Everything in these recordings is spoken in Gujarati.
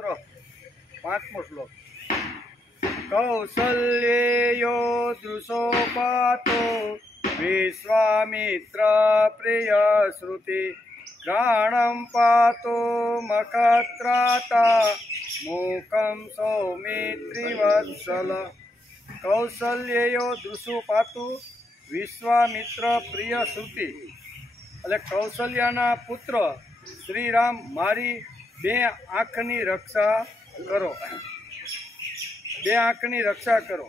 પુત્ર 5મો શ્લોક કૌસલ્યેયો દૃશોપાતો વિશ્વામિત્ર પ્રિય શ્રુતિ ઘ્રાણમ પાતો મખત્રાતા મૂકમ સૌમિત્રિવત્સલ કૌસલ્યેયો દૃશોપાતુ વિશ્વામિત્ર પ્રિય શ્રુતિ એટલે કૌશલ્યાના પુત્ર શ્રીરામ મારી 2 આંખની રક્ષા કરો, 2 આંખની રક્ષા કરો.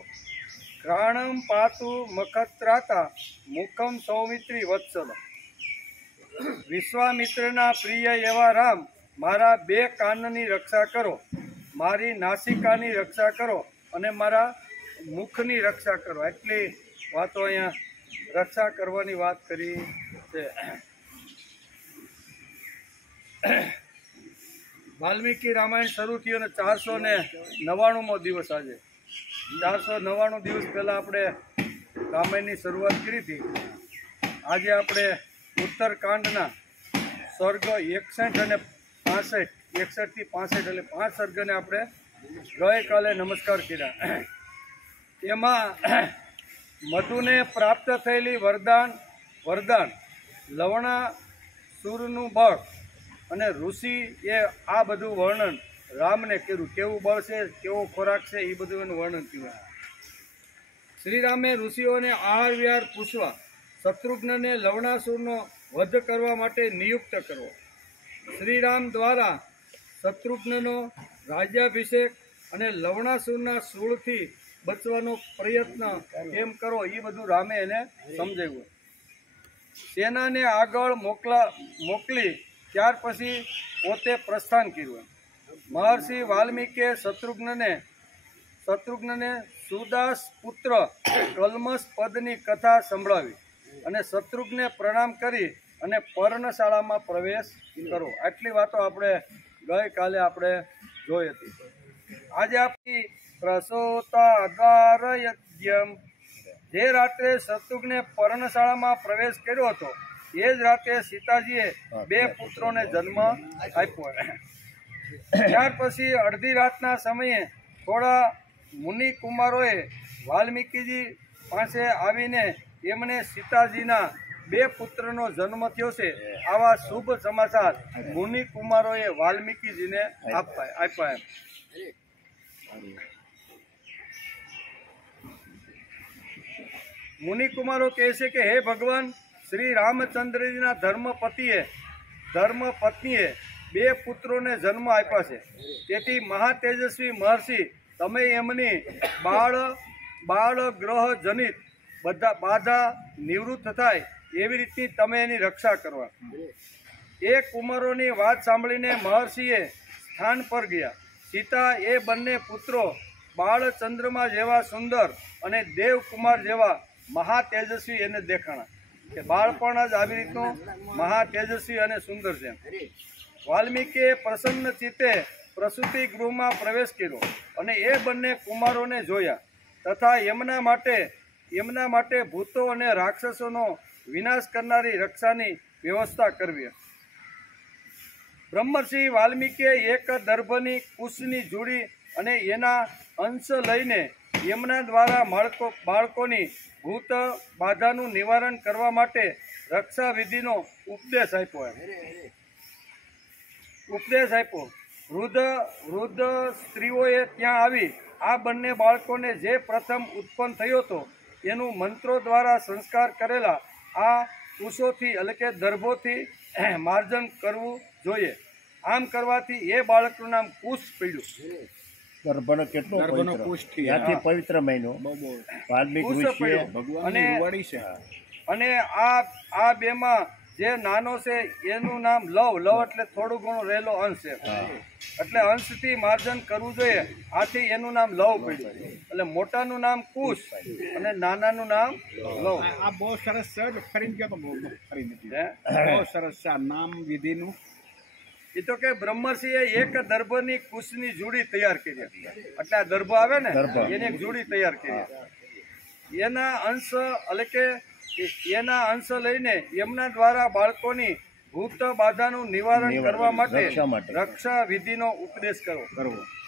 ઘ્રાણમ પાતુ મખત્રાતા મુખમ સૌમિત્રી વત્સલ વિશ્વામિત્રના પ્રિય એવા રામ મારા 2 કાનની રક્ષા કરો, મારી નાસિકાની રક્ષા કરો અને મારા મુખની રક્ષા કરો. એટલી વાતો અહીંયા રક્ષા કરવાની વાત કરી છે. વાલ્મીકી રામાયણ શરૂ થયું અને 499મો દિવસ આજે. 499 દિવસ પહેલાં આપણે રામાયણની શરૂઆત કરી હતી. આજે આપણે ઉત્તરકાંડના સર્ગ 61 અને 65, 61 થી 65 એટલે 5 સર્ગને આપણે ગઈકાલે નમસ્કાર કર્યા. એમાં મધુને પ્રાપ્ત થયેલી વરદાન લવણાસુરનું બળ અને ઋષિ એ આ બધું વર્ણન રામને કર્યું. કેવું બળ છે, કેવો ખોરાક છે, એ બધું એનું વર્ણન કર્યું. શ્રીરામે ઋષિઓને આહાર વિહાર પૂછવા શત્રુઘ્નને લવણાસુરનો વધ કરવા માટે નિયુક્ત કરવો. શ્રીરામ દ્વારા શત્રુઘ્નનો રાજ્યાભિષેક અને લવણાસુરના શૂળથી બચવાનો પ્રયત્ન કેમ કરો એ બધું રામે એને સમજાવ્યું. સેનાને આગળ મોકલી ત્યાર પછી પોતે પ્રસ્થાન કર્યું. મહર્ષિ વાલ્મીકે શત્રુઘ્નને સુદાસ પુત્ર કલ્મસ પદની કથા સંભળાવી અને શત્રુઘ્ને પ્રણામ કરી અને પર્ણશાળામાં પ્રવેશ કરો. આટલી વાતો આપણે ગઈકાલે આપણે જોઈ હતી. આજે આપણી પ્રસોતાગારયજ્ઞમ જે રાત્રે શત્રુઘ્ને પર્ણશાળામાં પ્રવેશ કર્યો હતો એ જ રાતે સીતાજીએ 2 પુત્રોને જન્મ આપ્યો. ત્યાર પછી અડધી રાતના સમયે થોડા મુનિકુમારોએ વાલ્મીકીજી પાસે આવીને એમને સીતાજીના 2 પુત્રનો જન્મ થયો છે આવા શુભ સમાચાર મુનિકુમારોએ વાલ્મીકીજીને આપ્યા. મુનિકુમારો કહે છે કે હે ભગવાન, શ્રી રામચંદ્રજીના ધર્મપત્નીએ 2 પુત્રોને જન્મ આપ્યા છે. તેથી મહાતેજસ્વી મહર્ષિ તમે એમની બાળ ગ્રહ જનિત બાધા નિવૃત્ત થાય એવી રીતની તમે એની રક્ષા કરવા. એ કુમારોની વાત સાંભળીને મહર્ષિએ સ્થાન પર ગયા. સીતા એ બંને પુત્રો બાળચંદ્રમા જેવા સુંદર અને દેવકુમાર જેવા મહાતેજસ્વી એને દેખાણા કે બાળપણ જ આવી રીતનું મહાતેજસ્વી અને સુંદર છે. વાલ્મીકીએ પ્રસન્ન ચિત્તે પ્રસૂતિ ગૃહમાં પ્રવેશ કર્યો અને એ બંને કુમારોને જોયા તથા એમના માટે ભૂતો અને રાક્ષસોનો વિનાશ કરનારી રક્ષાની વ્યવસ્થા કરવી. બ્રહ્મર્ષિ વાલ્મીકીએ એક દર્ભની કુશની જોડી અને એના અંશ લઈને એમના દ્વારા બાળકોની ભૂત બાધાનું નિવારણ કરવા માટે રક્ષા વિધિનો ઉપદેશ આપ્યો. વૃદ્ધ સ્ત્રીઓએ ત્યાં આવી આ બંને બાળકોને જે પ્રથમ ઉત્પન્ન થયો હતો એનું મંત્રો દ્વારા સંસ્કાર કરેલા આ કુશોથી એટલે કે દર્ભોથી માર્જન કરવું જોઈએ. આમ કરવાથી એ બાળકનું નામ કુશ પડ્યું. ગર્ભનો કેટલો પવિત્ર મહિનો અને આ બેમાં જે નાનો છે એનું નામ લવ એટલે થોડું ઘણું રહેલો અંશ છે એટલે અંશથી માર્જન કરવું જોઈએ. આથી એનું નામ લવ પડ્યું. એટલે મોટાનું નામ કુશ અને નાનાનું નામ લવ. આ બહુ સરસ છે. ફરી ગયો તો બહુ સરસ છે નામ વિધિનું. એ તો કે બ્રહ્મર્ષિએ એક દર્ભની કુશની જોડી તૈયાર કરી. એટલે આ દર્ભ આવે ને એની એક જોડી તૈયાર કરી. એના અંશ લઈને એમના દ્વારા બાળકોની ભૂત બાધાનું નિવારણ કરવા માટે રક્ષા માટે. રક્ષા વિધિનો ઉપદેશ કરવો.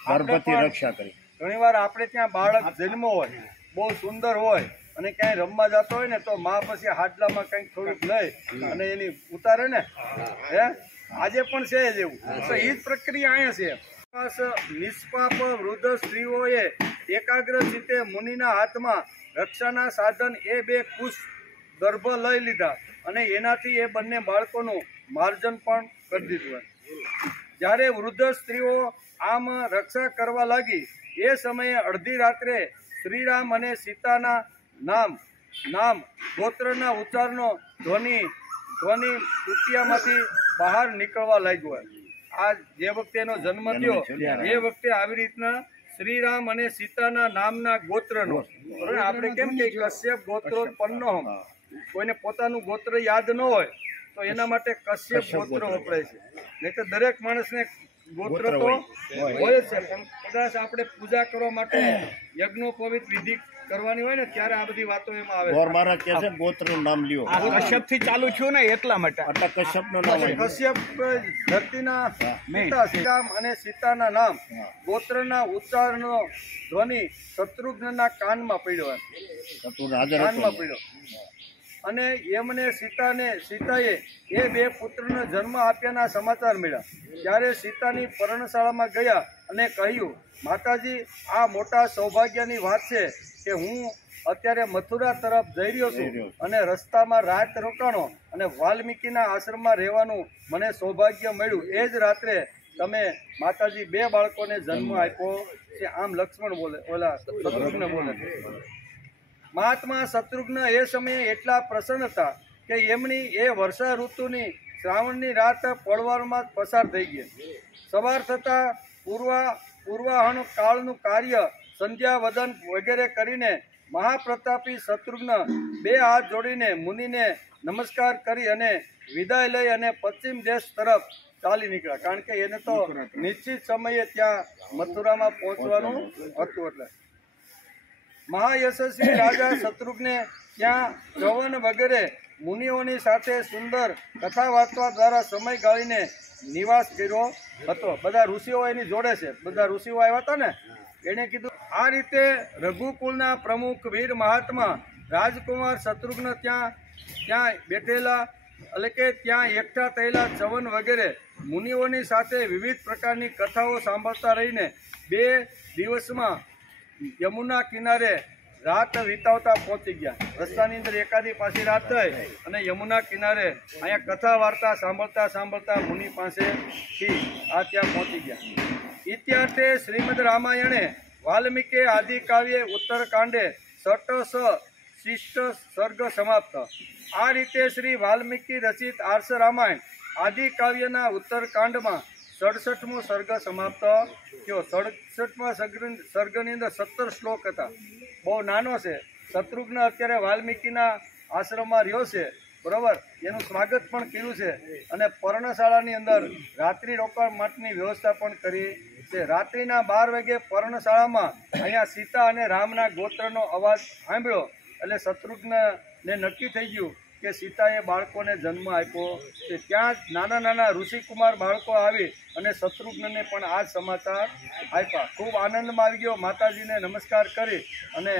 ગણપતિ રક્ષા કરી. ઘણીવાર આપણે ત્યાં બાળક જન્મ હોય બહુ સુંદર હોય અને ક્યાંય રમવા જતો હોય ને તો મા પછી હાડલામાં કંઈક થોડુંક લઈ અને એની ઉતારે ને હે આજે પણ છે જ એવું. તો એ જ પ્રક્રિયા અહીંયા છે. નિષ્પાપ વૃદ્ધ સ્ત્રીઓએ એકાગ્ર ચિત્તે મુનિના હાથમાં રક્ષાના સાધન એ 2 કુશ ગર્ભ લઈ લીધા અને એનાથી એ બંને બાળકોનું માર્જન પણ કરી દીધું. જ્યારે વૃદ્ધ સ્ત્રીઓ આમ રક્ષા કરવા લાગી એ સમયે અડધી રાત્રે શ્રીરામ અને સીતાના નામ ગોત્રના ઉચ્ચારનો ધ્વનિ તૃતીયામાંથી બહાર નીકળવા લાગ્યો. આ જે વખતે એનો જન્મ થયો એ વખતે આવી રીતના શ્રીરામ અને સીતાના નામના ગોત્રનો, આપણે કેમ કે કશ્યપ ગોત્રોત્પન્નો, કોઈને પોતાનું ગોત્ર યાદ ન હોય તો એના માટે કશ્યપ ગોત્ર વપરાય છે. નહીં તો દરેક માણસને ગોત્ર તો હોય જ છે, પણ કદાચ આપણે પૂજા કરવા માટે યજ્ઞોપવિત વિધિ કરવાની હોય ને ત્યારે આ બધી વાતો એમાં આવે. ગોર મહારાજ કહે છે ગોત્રનું નામ લ્યો. કશ્યપ થી ચાલુ થયું ને એટલા માટે એટલે કશ્યપનું નામ આવ્યું. કશ્યપ ધરતીના પિતા શ્રીરામ અને સીતાના નામ ગોત્રના ઉચ્ચારણનો ધ્વનિ શત્રુઘ્નના કાનમાં પડ્યો. અને એમને સીતાએ એ 2 પુત્રનો જન્મ આપ્યાના સમાચાર મળ્યા. ત્યારે સીતાની પર્ણશાળામાં ગયા અને કહ્યું, માતાજી, આ મોટા સૌભાગ્યની વાત છે કે હું અત્યારે મથુરા તરફ જઈ રહ્યો છું અને રસ્તામાં રાત રોકાણો અને વાલ્મીકીના આશ્રમમાં રહેવાનું મને સૌભાગ્ય મળ્યું. એ જ રાત્રે તમે માતાજી 2 બાળકોને જન્મ આપ્યો છે. આમ લક્ષ્મણ બોલે, ઓલા શત્રુઘ્ન બોલે. મહાત્મા શત્રુઘ્ન એ સમયે એટલા પ્રસન્ન હતા કે એમની એ વર્ષા ઋતુની શ્રાવણની રાત પડવારમાં પસાર થઈ ગઈ. સવાર થતાં પૂર્વાહન કાળનું કાર્ય સંધ્યાવદન વગેરે કરીને મહાપ્રતાપી શત્રુઘ્ન 2 હાથ જોડીને મુનિને નમસ્કાર કરી અને વિદાય લઈ અને પશ્ચિમ દેશ તરફ ચાલી નીકળ્યા. કારણ કે એને તો નિશ્ચિત સમયે ત્યાં મથુરામાં પહોંચવાનું હતું. એટલે મહાયશસ્વી રાજા શત્રુઘ્ને ત્યાં ચવન વગેરે મુનિઓની સાથે સુંદર કથા વાર્તા દ્વારા સમય ગાળીને નિવાસ કર્યો હતો. બધા ઋષિઓ એની જોડે છે, બધા ઋષિઓ આવ્યા હતા ને, એણે કીધું. આ રીતે રઘુકુળના પ્રમુખ વીર મહાત્મા રાજકુમાર શત્રુઘ્ન ત્યાં બેઠેલા, એટલે કે ત્યાં એકઠા થયેલા ચવન વગેરે મુનિઓની સાથે વિવિધ પ્રકારની કથાઓ સાંભળતા રહીને 2 દિવસમાં યમુના કિનારે રાત વિતાવતા પહોંચી ગયા. રસ્તાની અંદર એકાદી પાછી રાત થઈ અને યમુના કિનારે અહીંયા કથા વાર્તા સાંભળતા મુનિ પાસેથી ત્યાં પહોંચી ગયા. ઇત્યાર્થે શ્રીમદ રામાયણે વાલ્મીકે આદિ કાવ્યે ઉત્તરકાંડે ષટ્ શિષ્ટ સર્ગ સમાપ્ત. આ રીતે શ્રી વાલ્મીકી રચિત આર્ષ રામાયણ આદિ કાવ્યના ઉત્તરકાંડમાં 67મો સર્ગ સમાપ્ત થયો. 67મા સર્ગની અંદર 17 શ્લોક હતા. બહુ નાનો છે. શત્રુઘ્ન અત્યારે વાલ્મીકીના આશ્રમમાં રહ્યો છે, બરાબર. એનું સ્વાગત પણ કર્યું છે અને પર્ણશાળાની અંદર રાત્રિ રોકાણ માટેની વ્યવસ્થા પણ કરી છે. રાત્રિના 12 વાગે પર્ણશાળામાં અહીંયા સીતા અને રામના ગોત્રનો અવાજ સાંભળ્યો એટલે શત્રુઘ્નને નક્કી થઈ ગયું કે સીતાએ બાળકોને જન્મ આપ્યો છે. ત્યાં જ નાના ઋષિકુમાર બાળકો આવી અને શત્રુઘ્નને પણ આ સમાચાર આપ્યા. ખૂબ આનંદમાં આવી ગયો. માતાજીને નમસ્કાર કરી અને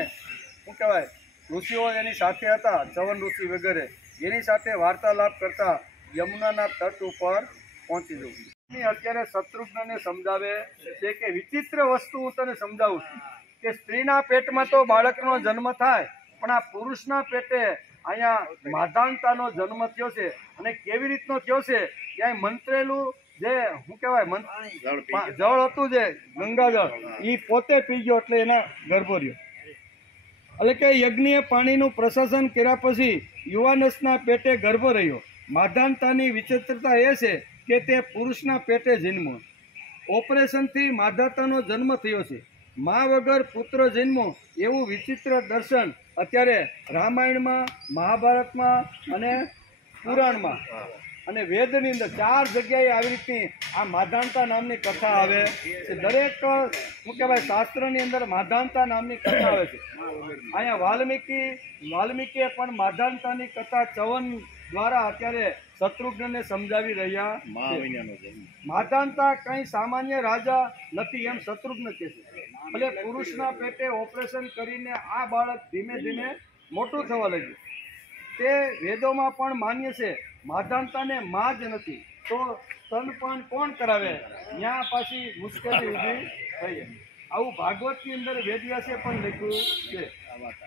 શું કહેવાય, ઋષિઓ એની સાથે હતા, ચવન ઋષિ વગેરે, એની સાથે વાર્તાલાપ કરતા યમુનાના તટ ઉપર પહોંચી જવું. અત્યારે શત્રુઘ્નને સમજાવે છે કે વિચિત્ર વસ્તુ હું તને સમજાવું છું કે સ્ત્રીના પેટમાં તો બાળકનો જન્મ થાય, પણ આ પુરુષના પેટે અહીંયા માધાનતાનો જન્મ થયો છે. અને કેવી રીતનો થયો છે, ત્યાં મંત્રેલું જે શું કહેવાય જળ હતું, જે ગંગાજળ, એ પોતે પી ગયો એટલે એના ગર્ભો રહ્યો. એટલે કે યજ્ઞીય પાણીનું પ્રશાસન કર્યા પછી યુવાનસના પેટે ગર્ભ રહ્યો. માધાનતાની વિચિત્રતા એ છે કે તે પુરુષના પેટે જન્મ્યો. ઓપરેશનથી માધાતાનો જન્મ થયો છે. મા વગર પુત્ર જન્મો એવું વિચિત્ર દર્શન અત્યારે રામાયણમાં, મહાભારતમાં અને પુરાણમાં અને વેદની અંદર 4 જગ્યાએ આવી રીતની આ માધાનતા નામની કથા આવે છે. દરેક શું કહેવાય શાસ્ત્રની અંદર માધાનતા નામની કથા આવે છે. અહીંયા વાલ્મીકીએ પણ માધાનતાની કથા ચવન દ્વારા અત્યારે શત્રુઘ્નને સમજાવી રહ્યા છે. મહાવિનાનો જન્મ. માધાનતા કંઈ સામાન્ય રાજા નથી એમ શત્રુઘ્ન કહે છે. ભલે પુરુષના પેટે ઓપરેશન કરીને આ બાળક ધીમે ધીમે મોટું થવા લાગ્યું. તે વેદોમાં પણ માન્ય છે. માધાનતાને માં જ નથી તો સ્તનપાન કોણ કરાવે? ત્યાં પાછી મુશ્કેલી ઊભી થઈ. આવું ભાગવતની અંદર વેદવ્યાસે પણ લખ્યું છે.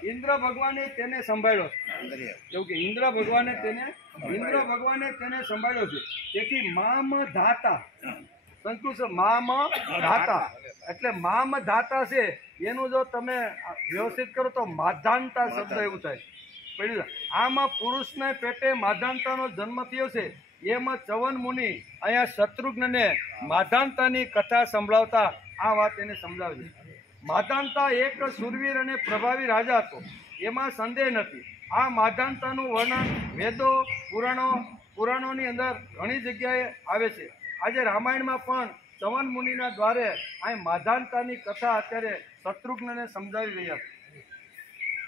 ઇન્દ્ર ભગવાને તેને સંભાળ્યો છે. એવું કે ઇન્દ્ર ભગવાને તેને સંભાળ્યો છે. તેથી મામ ધાતા સંતુષ મામ ધાતા એટલે મામ ધાતા છે એનું જો તમે વ્યવસ્થિત કરો તો માધાનતા શબ્દ એવું થાય. પહેલું આમાં પુરુષને પેટે માધાનતાનો જન્મ થયો છે. એમાં ચવન મુનિ અહીંયા શત્રુઘ્નને માધાનતાની કથા સંભળાવતા આ વાત એને સમજાવે છે. માધાનતા એક શૂરવીર અને પ્રભાવી રાજા હતો, એમાં સંદેહ નથી. આ માધાનતાનું વર્ણન વેદો પુરાણોની અંદર ઘણી જગ્યાએ આવે છે. આજે રામાયણમાં પણ ચવન મુનિના દ્વારે આ માધાનતાની કથા અત્યારે શત્રુઘ્નને સમજાવી રહ્યા છે.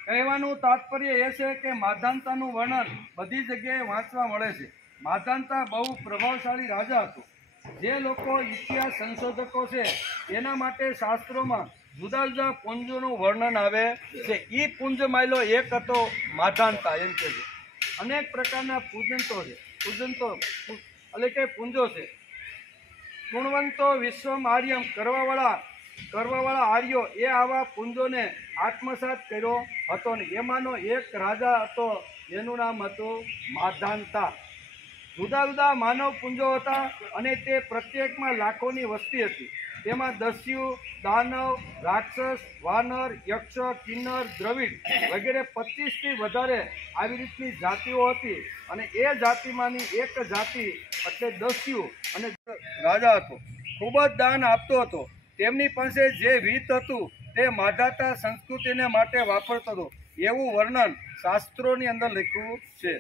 કહેવાનું તાત્પર્ય એ છે કે માધાનતાનું વર્ણન બધી જગ્યાએ વાંચવા મળે છે. માધાનતા બહુ પ્રભાવશાળી રાજા હતો. જે લોકો ઇતિહાસ સંશોધકો છે એના માટે શાસ્ત્રોમાં જુદા જુદા પુંજોનું વર્ણન આવે છે. એ પુંજ માયલો એક હતો માધાનતા એમ કે છે. અનેક પ્રકારના એટલે કે પુંજો છે. ગુણવંતો વિશ્વમ આર્યમ કરવાવાળા આર્યો એ આવા પુંજોને આત્મસાત કર્યો હતો ને એમાંનો એક રાજા હતો એનું નામ હતું માધાનતા. જુદા જુદા માનવ પુંજો હતા અને તે પ્રત્યેકમાં લાખોની વસ્તી હતી. તેમાં દસ્યુ, દાનવ, રાક્ષસ, વાનર, યક્ષ, કિન્નર, દ્રવિડ વગેરે 25થી વધારે આવી રીતની જાતિઓ હતી. અને એ જાતિમાંની એક જાતિ એટલે દસ્યુ અને રાજા હતો. ખૂબ જ દાન આપતો હતો. તેમની પાસે જે રીત હતું તે માધાતા સંસ્કૃતિને માટે વાપરતો હતો એવું વર્ણન શાસ્ત્રોની અંદર લખ્યું છે.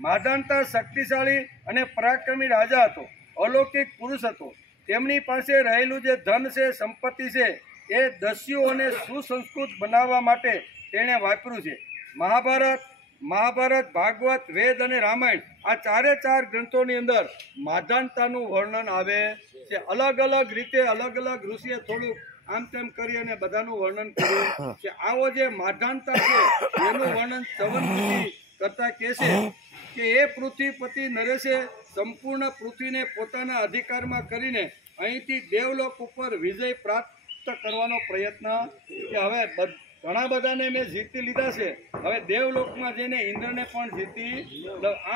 માધાનતા શક્તિશાળી અને પરાક્રમી રાજા હતો. અલૌકિક પુરુષ હતો. તેમની પાસે રહેલું જે ધન છે, સંપત્તિ છે એ દસ્યુઓને સુસંસ્કૃત બનાવવા માટે તેણે વાપર્યું છે. મહાભારત, ભાગવત, વેદ અને રામાયણ આ ચારે ચાર ગ્રંથોની અંદર માધાનતાનું વર્ણન આવે છે. અલગ અલગ રીતે અલગ અલગ ઋષિએ થોડુંક આમ તેમ કરી અને બધાનું વર્ણન કર્યું છે. આવો જે માધાનતા છે એનું વર્ણન ચવન મુનિ કરતા કહે છે કે એ પૃથ્વીપતિ નરેશે સંપૂર્ણ પૃથ્વીને પોતાના અધિકારમાં કરીને અહીંથી દેવલોક ઉપર વિજય પ્રાપ્ત કરવાનો પ્રયત્ન કે હવે ઘણા બધાને મેં જીતી લીધા છે, હવે દેવલોકમાં જઈને ઇન્દ્રને પણ જીતી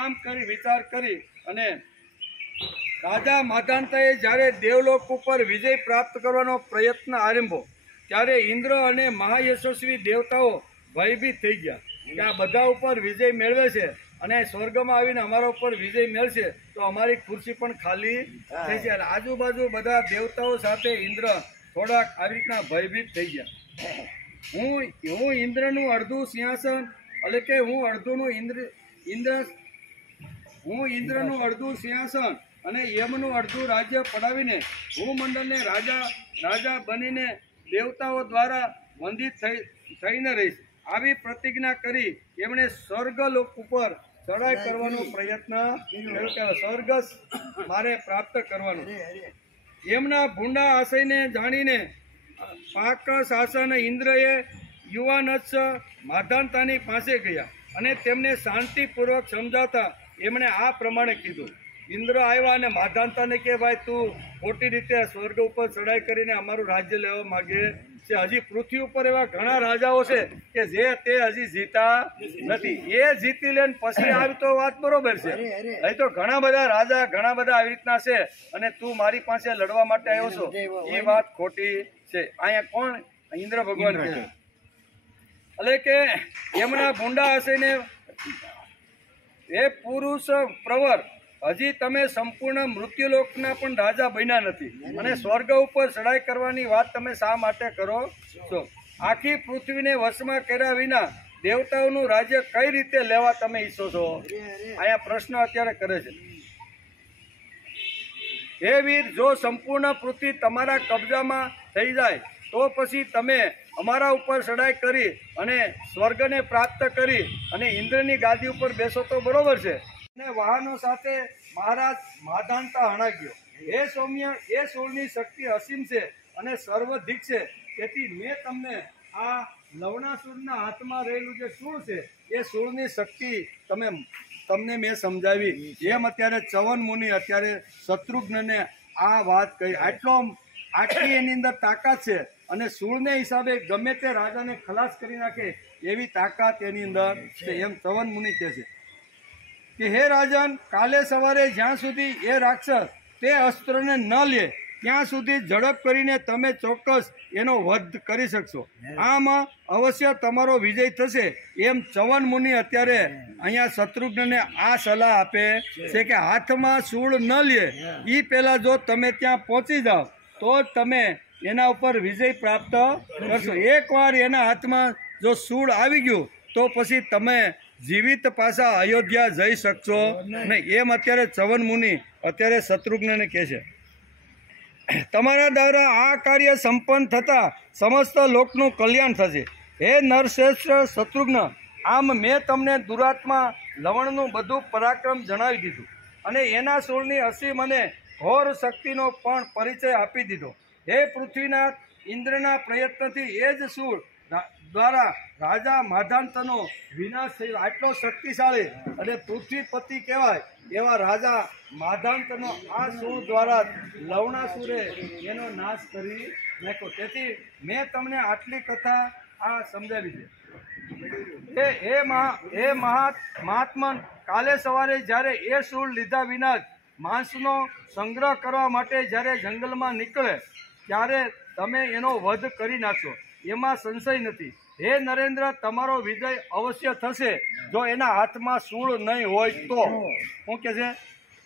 આમ કરી વિચાર કરી અને રાજા માધાનતાએ જ્યારે દેવલોક ઉપર વિજય પ્રાપ્ત કરવાનો પ્રયત્ન આરંભો ત્યારે ઇન્દ્ર અને મહાયશસ્વી દેવતાઓ ભયભીત થઈ ગયા કે આ બધા ઉપર વિજય મેળવે છે અને સ્વર્ગમાં આવીને અમારા ઉપર વિજય મેળશે તો અમારી ખુરશી પણ ખાલી થઈ છે. આજુબાજુ બધા દેવતાઓ સાથે ઇન્દ્ર થોડાક આવી રીતના ભયભીત થઈ ગયા. હું ઇન્દ્રનું અડધું સિંહાસન એટલે કે હું ઇન્દ્રનું અડધું સિંહાસન અને યમનું અડધું રાજ્ય પડાવીને ભૂમંડળને રાજા બનીને દેવતાઓ દ્વારા વંદિત થઈને રહીશ. આવી પ્રતિજ્ઞા કરી એમણે સ્વર્ગલોક ઉપર ચડાઈ કરવાનો પ્રયત્ન કર્યો. સ્વર્ગ મારે પ્રાપ્ત કરવાનો. એમના ભૂંડા આશયને જાણીને પાક શાસન ઇન્દ્રએ યુવાનચ્છ માધાનતાની પાસે ગયા અને તેમને શાંતિપૂર્વક સમજાવતા એમણે આ પ્રમાણે કીધું. ઇન્દ્ર આવ્યા અને માધાનતાને કે ભાઈ તું ખોટી રીતે સ્વર્ગ ઉપર ચડાઈ કરીને અમારું રાજ્ય લેવા માંગે છે. હજી પૃથ્વી ઉપર એવા ઘણા રાજાઓ છે કે જે તે હજી જીતા નથી. એ જીતી લે પછી આવી તો વાત બરોબર છે. અહીં તો ઘણા બધા રાજા ઘણા બધા આવી રીતના છે અને તું મારી પાસે લડવા માટે આવ્યો છો એ વાત ખોટી છે. અહીંયા કોણ? ઇન્દ્ર ભગવાન કહે એટલે કે એમના ભૂંડા હશે એ પુરુષ પ્રવર હજી તમે સંપૂર્ણ મૃત્યુલોકના પણ રાજા બન્યા નથી અને સ્વર્ગ ઉપર ચડાઈ કરવાની વાત તમે શા માટે કરો છો? આખી પૃથ્વીને વશમાં કર્યા વિના દેવતાઓનું રાજ્ય કઈ રીતે લેવા તમે ઈચ્છો છો? અહીંયા પ્રશ્ન અત્યારે કરે છે. હે વીર, જો સંપૂર્ણ પૃથ્વી તમારા કબજામાં થઈ જાય તો પછી તમે અમારા ઉપર ચડાઈ કરી અને સ્વર્ગને પ્રાપ્ત કરી અને ઇન્દ્રની ગાદી ઉપર બેસો તો બરોબર છે, અને વાહનો સાથે મહારાજ માધાનતા હણાગ્યો. હે સૌમ્ય, એ સૂળની શક્તિ અસીમ છે અને સર્વાધિક છે. તેથી મેં તમને આ લવણાસુરના હાથમાં રહેલું જે સૂળ છે એ સૂળની શક્તિ તમને મેં સમજાવી. જેમ અત્યારે ચવન મુનિ અત્યારે શત્રુઘ્નને આ વાત કહી, આટલી એની અંદર તાકાત છે અને સૂળને હિસાબે ગમે તે રાજાને ખલાસ કરી નાખે એવી તાકાત એની અંદર છે. એમ ચવન મુનિ કહે છે કે હે રાજન, કાલે સવારે જ્યાં સુધી એ રાક્ષસ તે અસ્ત્રને ન લે ત્યાં સુધી ઝડપ કરીને તમે ચોક્કસ એનો વધ કરી શકશો. આમ અવશ્ય તમારો વિજય થશે. એમ ચવન મુનિ અત્યારે અહીંયા શત્રુઘ્નને આ સલાહ આપે છે કે હાથમાં સૂળ ન લે એ પહેલા જો તમે ત્યાં પહોંચી જાઓ તો જ તમે એના ઉપર વિજય પ્રાપ્ત કરશો. એકવાર એના હાથમાં જો સૂળ આવી ગયું તો પછી તમે જીવિત પાછા અયોધ્યા જઈ શકશો નહીં. એમ અત્યારે ચવન મુનિ અત્યારે શત્રુઘ્નને કહે છે. તમારા દ્વારા આ કાર્ય સંપન્ન થતાં સમસ્ત લોકનું કલ્યાણ થશે. હે નરશ્રેષ્ઠ શત્રુઘ્ન, આમ મેં તમને દુરાત્મા લવણનું બધું પરાક્રમ જણાવી દીધું અને એના સૂળની અસીમ અને ઘોર શક્તિનો પણ પરિચય આપી દીધો. હે પૃથ્વીનાથ, ઇન્દ્રના પ્રયત્નથી એ જ સૂળ દ્વારા રાજા માધાંતનો વિનાશ થયો. આટલો શક્તિશાળી અને પૃથ્વીપતિ કહેવાય એવા રાજા માધાંતનો આ સૂળ દ્વારા લવણાસુરે એનો નાશ કરી નાખ્યો. તેથી મેં તમને આટલી કથા આ સમજાવી છે. હે મહાત્મન, કાલે સવારે જ્યારે એ સૂળ લીધા વિના જ માંસનો સંગ્રહ કરવા માટે જ્યારે જંગલમાં નીકળે ત્યારે તમે એનો વધ કરી નાખશો, એમાં સંશય નથી. હે નરેન્દ્ર, તમારો વિજય અવશ્ય થશે જો એના હાથમાં સૂળ નહીં હોય તો. શું કે છે?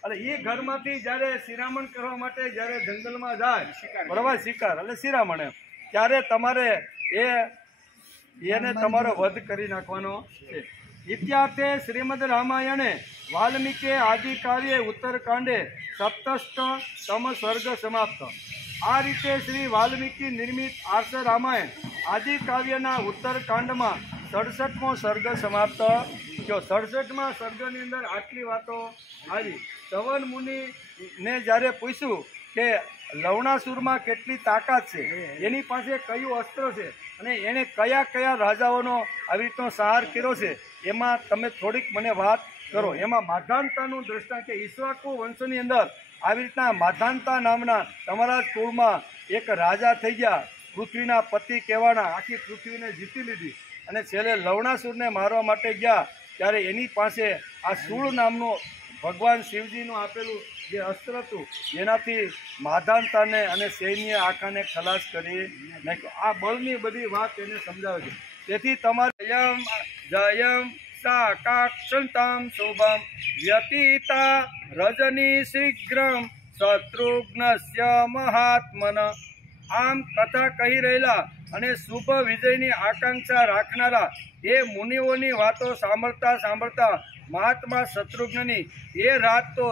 એટલે એ ઘરમાંથી જ્યારે શિરામણ કરવા માટે જ્યારે જંગલમાં જાય, બરાબર, શિકાર એટલે શિરામણ એમ, ત્યારે તમારે એને તમારો વધ કરી નાખવાનો છે. ઇત્યાર્થે શ્રીમદ રામાયણે વાલ્મીકે આદિ કાવ્યે ઉત્તરકાંડે સપ્તષ્ટમ સર્ગ સમાપ્ત. આ રીતે શ્રી વાલ્મીકી નિર્મિત આર્ષ રામાયણ આદિ કાવ્યના ઉત્તરકાંડમાં 67મો સર્ગ સમાપ્ત થયો. 67મા સર્ગની અંદર આટલી વાતો આવી. ચવન મુનિને જ્યારે પૂછ્યું કે લવણાસુરમાં કેટલી તાકાત છે, એની પાસે કયું અસ્ત્ર છે અને એણે કયા કયા રાજાઓનો આવી રીતનો સહાર કર્યો છે, એમાં તમે થોડીક મને વાત કરો. એમાં માધાંતાનું દ્રષ્ટાંત કે ઈક્ષ્વાકુ વંશની અંદર આવી રીતના માધાંતા નામના તમારા કુળમાં એક રાજા થઈ ગયા, પૃથ્વીના પતિ કહેવાના, આખી પૃથ્વીને જીતી લીધી અને છેલ્લે લવણાસુરને મારવા માટે ગયા ત્યારે એની પાસે આ સૂળ નામનું ભગવાન શિવજીનું આપેલું જે અસ્ત્ર હતું એનાથી માધાંતાને અને સૈન્ય આખાને ખલાસ કરી નાખ્યો. આ બળની બધી વાત એને સમજાવે છે. તેથી તમારે જયમ સાકાક્ષંતામ શોભમ વ્યતીતા રજની શીઘ્રમ શત્રુઘ્નસ્ય મહાત્મન. આમ કથા કહી રહેલા અને શુભ વિજયની આકાંક્ષા રાખનારા એ મુનિઓની વાતો સાંભળતા મહાત્મા શત્રુઘ્નની એ રાત તો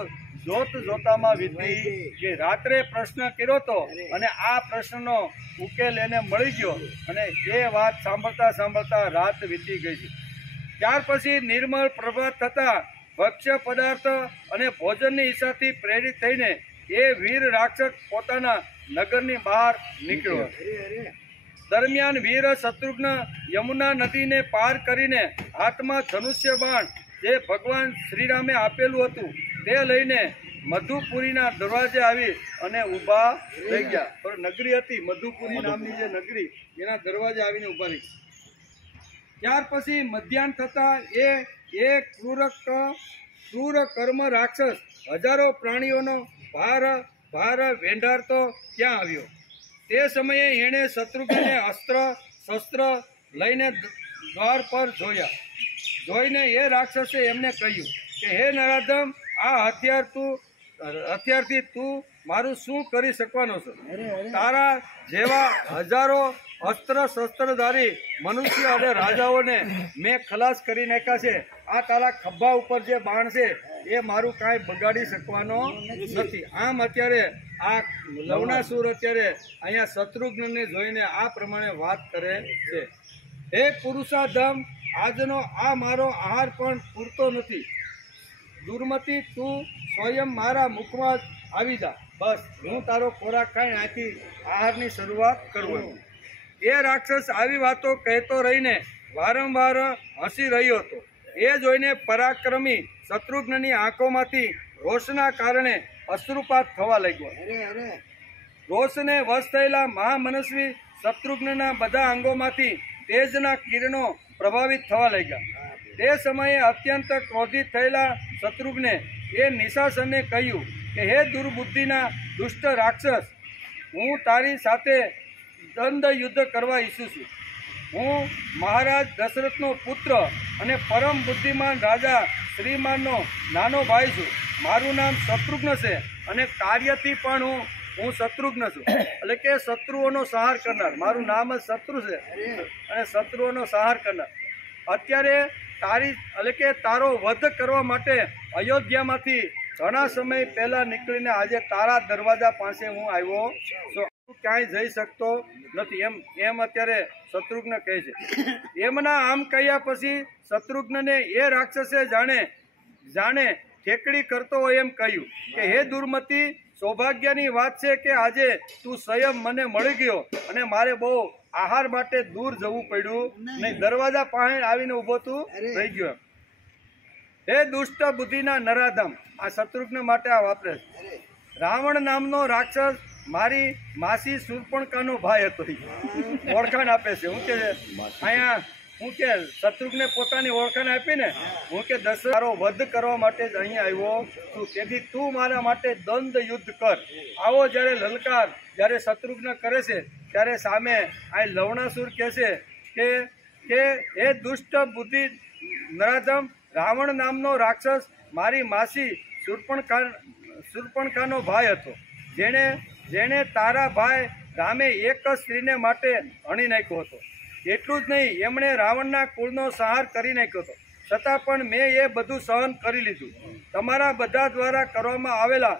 જોતામાં વીતી ગઈ. રાત્રે પ્રશ્ન કર્યો હતો અને આ પ્રશ્નનો ઉકેલ એને મળી ગયો અને એ વાત સાંભળતા રાત વીતી ગઈ છે. ત્યાર પછી નિર્મળ પ્રભાત થતા ભક્ષ્ય પદાર્થ અને ભોજનની ઈચ્છાથી પ્રેરિત થઈને એ વીર રાક્ષસ પોતાના નગરની બહાર નીકળ્યો. દરમિયાન વીર શત્રુઘ્ન યમુના નદીને પાર કરીને હાથમાં ધનુષ્ય બાણ જે ભગવાન શ્રીરામે આપેલું હતું તે લઈને મધુપુરીના દરવાજે આવી અને ઊભા થઈ ગયા. પણ નગરી હતી મધુપુરી નામની જે નગરી, એના દરવાજે આવીને ઊભા રહી. ત્યાર પછી મધ્યાહન થતા એ ક્રૂર કર્મ રાક્ષસ હજારો પ્રાણીઓનો ભાર વેંઢારતો ત્યાં આવ્યો. તે સમયે એણે શત્રુઘ્નને અસ્ત્ર શસ્ત્ર લઈને દ્વાર પર જોઈને એ રાક્ષસે એમને કહ્યું કે હે નરાધમ, આ હથિયારથી તું મારું શું કરી શકવાનો છો? તારા જેવા હજારો અસ્ત્ર શસ્ત્રધારી મનુષ્ય અને રાજાઓને મેં ખલાસ કરી નાખ્યા છે. આ તારા ખભા ઉપર જે બાણ છે એ મારું કાંઈ બગાડી શકવાનો નથી. આમ અત્યારે આ લવણાસુર અત્યારે અહીંયા શત્રુઘ્નને જોઈને આ પ્રમાણે વાત કરે છે. હે પુરુષાધમ, આજનો આ મારો આહાર પણ પૂરતો નથી. દુર્મતિ તું સ્વયં મારા મુખમાં આવી જા, બસ હું તારો ખોરાક ખાઈને આથી આહારની શરૂઆત કરું. એ રાક્ષસ આવી વાતો કહેતો રહીને વારંવાર હસી રહ્યો હતો. એ જોઈને પરાક્રમી શત્રુઘ્નની આંખોમાંથી રોષના કારણે અશ્રુપાત થવા લાગ્યો. રોષને વશ થયેલા મહામનસ્વી શત્રુઘ્નના બધા અંગોમાંથી તેજના કિરણો પ્રભાવિત થવા લાગ્યા. તે સમયે અત્યંત ક્રોધિત થયેલા શત્રુઘ્ને એ નિશાસને કહ્યું કે હે દુર્બુદ્ધિના દુષ્ટ રાક્ષસ, હું તારી સાથે દ્વંદ્વ યુદ્ધ કરવા ઈચ્છું છું. હું મહારાજ દશરથનો પુત્ર અને પરમ બુદ્ધિમાન રાજા શ્રીમાનનો નાનો ભાઈ છું. મારું નામ શત્રુઘ્ન છે અને કાર્યથી પણ હું શત્રુઘ્ન છું, એટલે કે શત્રુઓનો સંહાર કરનાર. મારું નામ જ શત્રુ છે અને શત્રુઓનો સંહાર કરનાર. અત્યારે એટલે કે તારો વધ કરવા માટે અયોધ્યામાંથી ઘણા સમય પહેલા નીકળીને આજે તારા દરવાજા પાસે હું આવ્યો છું. ક્યાંય જઈ શકતો નથી એમ અત્યારે શત્રુઘ્ન કહે છે. એમના આમ કહ્યા પછી શત્રુઘ્નને એ રાક્ષસે જાણે ઠેકડી કરતો હોય એમ કહ્યું કે હે દુર્મતિ, સૌભાગ્યની વાત છે કે આજે તું સ્વયં મને મળી ગયો અને મારે બહુ આહાર માટે દૂર જવું પડ્યું નહીં. દરવાજા પાસે આવીને ઊભો તું રહી ગયો. હે દુષ્ટ બુદ્ધિના નરાધમ, આ શત્રુઘ્ન માટે આ વાપરે. રાવણ નામનો રાક્ષસ મારી માસી શૂર્પણખાનો ભાઈ હતો. ઓળખાણ આપે છે. હું કે અહીંયા હું કે શત્રુઘ્ને પોતાની ઓળખાણ આપીને હું કે દશરથનો વધ કરવા માટે જ અહીંયા આવ્યો છું. તેથી તું મારા માટે દ્વંદ્વ યુદ્ધ કર. આવો જ્યારે લલકાર જ્યારે શત્રુઘ્ન કરે છે ત્યારે સામે આ લવણાસુર કહે છે કે એ દુષ્ટ બુદ્ધિ નરાધમ, રાવણ નામનો રાક્ષસ મારી માસી શૂર્પણખાનો ભાઈ હતો, જેણે તારા ભાઈ રામે એક જ સ્ત્રીને માટે હણી નાખ્યો હતો. એટલું જ નહીં, એમણે રાવણના કુળનો સંહાર કરી નાખ્યો હતો. છતાં પણ મેં એ બધું સહન કરી લીધું. તમારા બધા દ્વારા કરવામાં આવેલા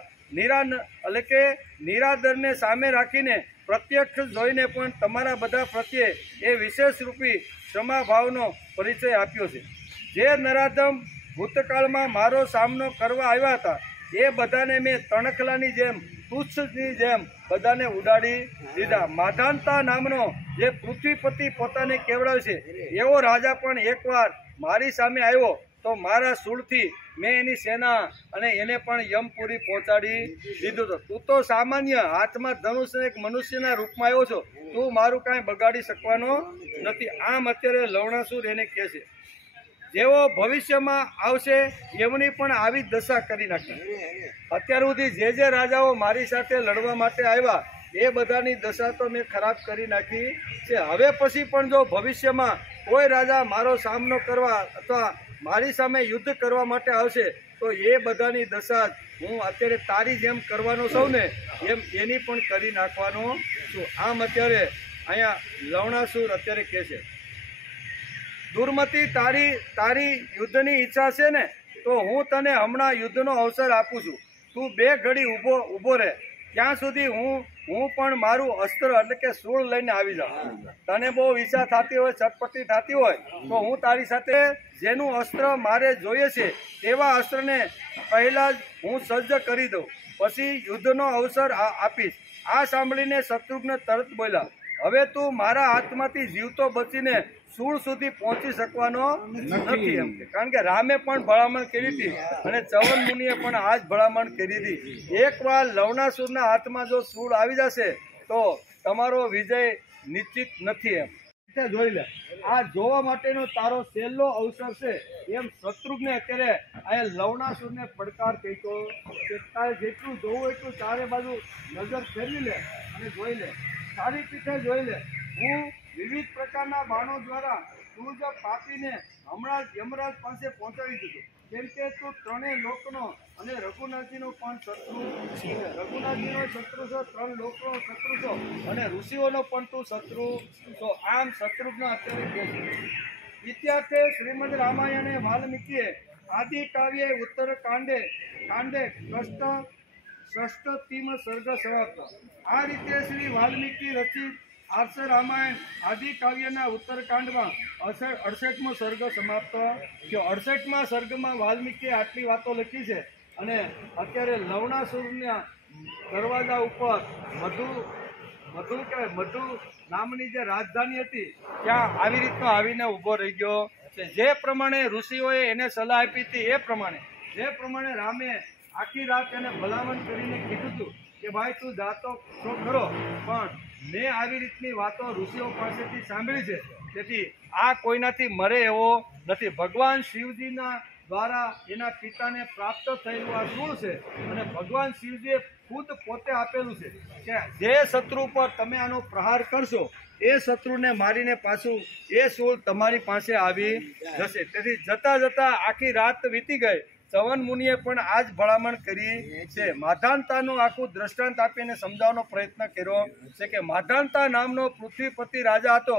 નિરાદરને સામે રાખીને પ્રત્યક્ષ જોઈને પણ તમારા બધા પ્રત્યે એ વિશેષ રૂપી ક્ષમાભાવનો પરિચય આપ્યો છે. જે નરાધમ ભૂતકાળમાં મારો સામનો કરવા આવ્યા હતા એ બધાને મેં તણખલાની જેમ તુચ્છની જેમ બધાને ઉડાડી દીધા. માધાનતા નામનો જે પૃથ્વીપતિ પોતાને કેવડાવે છે એવો રાજા પણ એકવાર મારી સામે આવ્યો તો મારા શૂળથી મેં એની સેના અને એને પણ યમપુરી પહોંચાડી દીધું હતું. તું તો સામાન્ય હાથમાં ધનુષ એક મનુષ્યના રૂપમાં આવ્યો છો, તું મારું કાંઈ બગાડી શકવાનો નથી. આમ અત્યારે લવણાસુર એને કહે છે. જેવો ભવિષ્યમાં આવશે એમની પણ આવી દશા કરી નાખી. અત્યાર સુધી જે રાજાઓ મારી સાથે લડવા માટે આવ્યા એ બધાની દશા તો મેં ખરાબ કરી નાખી છે. હવે પછી પણ જો ભવિષ્યમાં કોઈ રાજા મારો સામનો કરવા અથવા મારી સામે યુદ્ધ કરવા માટે આવશે તો એ બધાની દશા હું અત્યારે તારી જેમ કરવાનો છું ને એમ એની પણ કરી નાખવાનો છું. આમ અત્યારે અહીંયા લવણાસુર અત્યારે કહે છે. દુર્મતિ, તારી યુદ્ધની ઈચ્છા છે ને તો હું તને હમણાં યુદ્ધનો અવસર આપું છું. તું 2 ઘડી ઊભો રહે. ત્યાં સુધી હું પણ મારું અસ્ત્ર એટલે કે શૂળ લઈને આવી જાઉં. તને બહુ ઈચ્છા થતી હોય, ચટપટી થતી હોય તો હું તારી સાથે જેનું અસ્ત્ર મારે જોઈએ છે તેવા અસ્ત્રને પહેલાં જ હું સજ્જ કરી દઉં, પછી યુદ્ધનો અવસર આપીશ. આ સાંભળીને શત્રુઘ્ન તરત બોલ્યા, હવે તું મારા હાથમાંથી જીવતો બચીને શૂળ સુધી પહોંચી શકવાનો નથી એમ. કારણ કે રામે પણ ભલામણ કરી હતી અને ચવન મુનિએ પણ આ જ ભલામણ કરી હતી. એકવાર લવણાસુરના હાથમાં જો શૂળ આવી જશે તો તમારો વિજય નિશ્ચિત નથી એમ. જોઈ લે, આ જોવા માટેનો તારો છેલ્લો અવસર છે એમ શત્રુઘ્ને અત્યારે અહીંયા લવણાસુરને પડકાર કહેતો કે તારે જેટલું જોવું એટલું ચારે બાજુ નજર ફેરવી લે અને જોઈ લે, સારી પીઠે જોઈ લે. હું વિવિધ પ્રકારના બાણો દ્વારા તું જ પાપીને હમણાં જ યમરાજ પાસે પહોંચાડી દીધું. કેમ કે તું ત્રણેય લોકનો અને રઘુનાથજીનો પણ શત્રુ છે. રઘુનાથજીનો શત્રુ છો, 3 લોકનો શત્રુ છો અને ઋષિઓનો પણ તું શત્રુ છો. આમ શત્રુઘ્ન અત્યારે કહે છે. ઇતિહાસે શ્રીમદ રામાયણે વાલ્મીકીએ આદિ કાવ્ય ઉત્તર કાંડે ષષ્ઠ સર્ગ સમાપ્ત. આ રીતે શ્રી વાલ્મીકી રચિત આર્ષ રામાયણ આદિ કાવ્યના ઉત્તરકાંડમાં 68મો સર્ગ સમાપ્ત થયો. 68મા સર્ગમાં વાલ્મીકીએ આટલી વાતો લખી છે. અને અત્યારે લવણાસુરના દરવાજા ઉપર મધુ નામની જે રાજધાની હતી ત્યાં આવી રીતનો આવીને ઊભો રહી ગયો છે. જે પ્રમાણે ઋષિઓએ એને સલાહ આપી હતી એ પ્રમાણે જે પ્રમાણે રામે આખી રાત એને ભલામણ કરીને કીધું હતું કે ભાઈ તું જાતો તો ખરો, પણ મેં આવી રીતની વાતો ઋષિઓ પાસેથી સાંભળી છે, તેથી આ કોઈનાથી મરે એવો નથી. ભગવાન શિવજીના દ્વારા એના પિતાને પ્રાપ્ત થયેલું આ શૂળ છે. અને ભગવાન શિવજીએ ખુદ પોતે આપેલું છે કે જે શત્રુ પર તમે આનો પ્રહાર કરશો એ શત્રુને મારીને પાછું એ શૂળ તમારી પાસે આવી જશે. તેથી જતા જતા આખી રાત વીતી ગઈ. ચવન મુનિએ પણ આ જ ભલામણ કરી છે. માધાનતાનું આખું દ્રષ્ટાંત આપીને સમજાવવાનો પ્રયત્ન કર્યો છે કે માધાનતા નામનો પૃથ્વીપતિ રાજા હતો.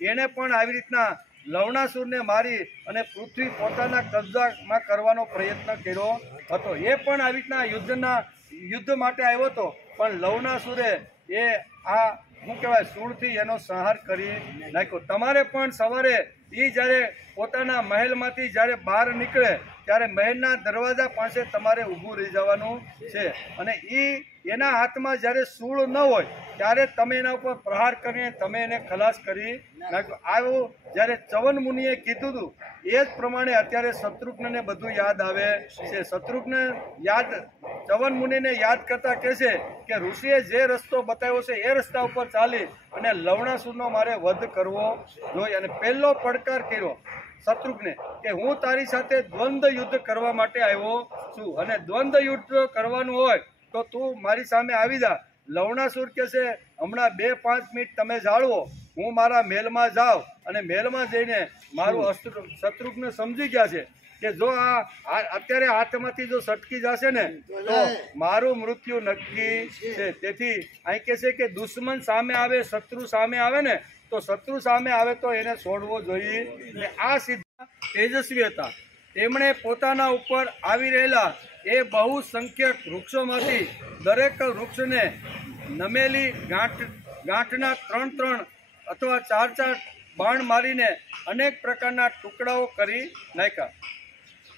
એણે પણ આવી રીતના લવણાસુરને મારી અને પૃથ્વી પોતાના કબજામાં કરવાનો પ્રયત્ન કર્યો હતો. એ પણ આવી રીતના યુદ્ધ માટે આવ્યો હતો, પણ લવણાસુરે એ આ શું કહેવાય શૂળથી એનો સંહાર કરી નાખ્યો. તમારે પણ સવારે એ જ્યારે પોતાના મહેલમાંથી જ્યારે બહાર નીકળે ત્યારે મહેલના દરવાજા પાસે તમારે ઊભું રહી જવાનું છે. અને એના હાથમાં જ્યારે શૂળ ન હોય ત્યારે તમે એના ઉપર પ્રહાર કરીને તમે એને ખલાસ કરી નાખ્યો. આવું જ્યારે ચવન મુનિએ કીધું હતું એ જ પ્રમાણે અત્યારે શત્રુઘ્નને બધું યાદ આવે છે. શત્રુઘ્ન ચવન મુનિને યાદ કરતા કહે છે કે ઋષિએ જે રસ્તો બતાવ્યો છે એ રસ્તા ઉપર ચાલી અને લવણાસુરનો મારે વધ કરવો જોઈએ. અને પહેલો પડકાર કર્યો શત્રુઘ્ને કે હું તારી સાથે દ્વંદ્વ યુદ્ધ કરવા માટે આવ્યો છું, અને દ્વંદ્વ યુદ્ધ કરવાનું હોય તો તું મારી સામે આવી જા. લવણાસુર કહે છે હમણાં 2-5 મિનિટ તમે જાળવો, હું મારા મહેલમાં જાઉં. અને મહેલમાં જઈને મારું શત્રુઘ્ન સમજી ગયા છે કે જો આ અત્યારે હાથમાંથી જો સટકી જશે ને તો મારું મૃત્યુ નક્કી છે. તેથી અહીં કહે છે કે દુશ્મન સામે આવે, શત્રુ સામે આવે ને તો શત્રુ સામે આવે તો એને છોડવો જોઈએ. આ સિદ્ધ તેજસ્વી હતા. તેમણે પોતાના ઉપર આવી રહેલા એ બહુ સંખ્યક વૃક્ષોમાંથી દરેક વૃક્ષને નમેલી ગાંઠના 3 અથવા 4 બાણ મારીને અનેક પ્રકારના ટુકડાઓ કરી નાખ્યા.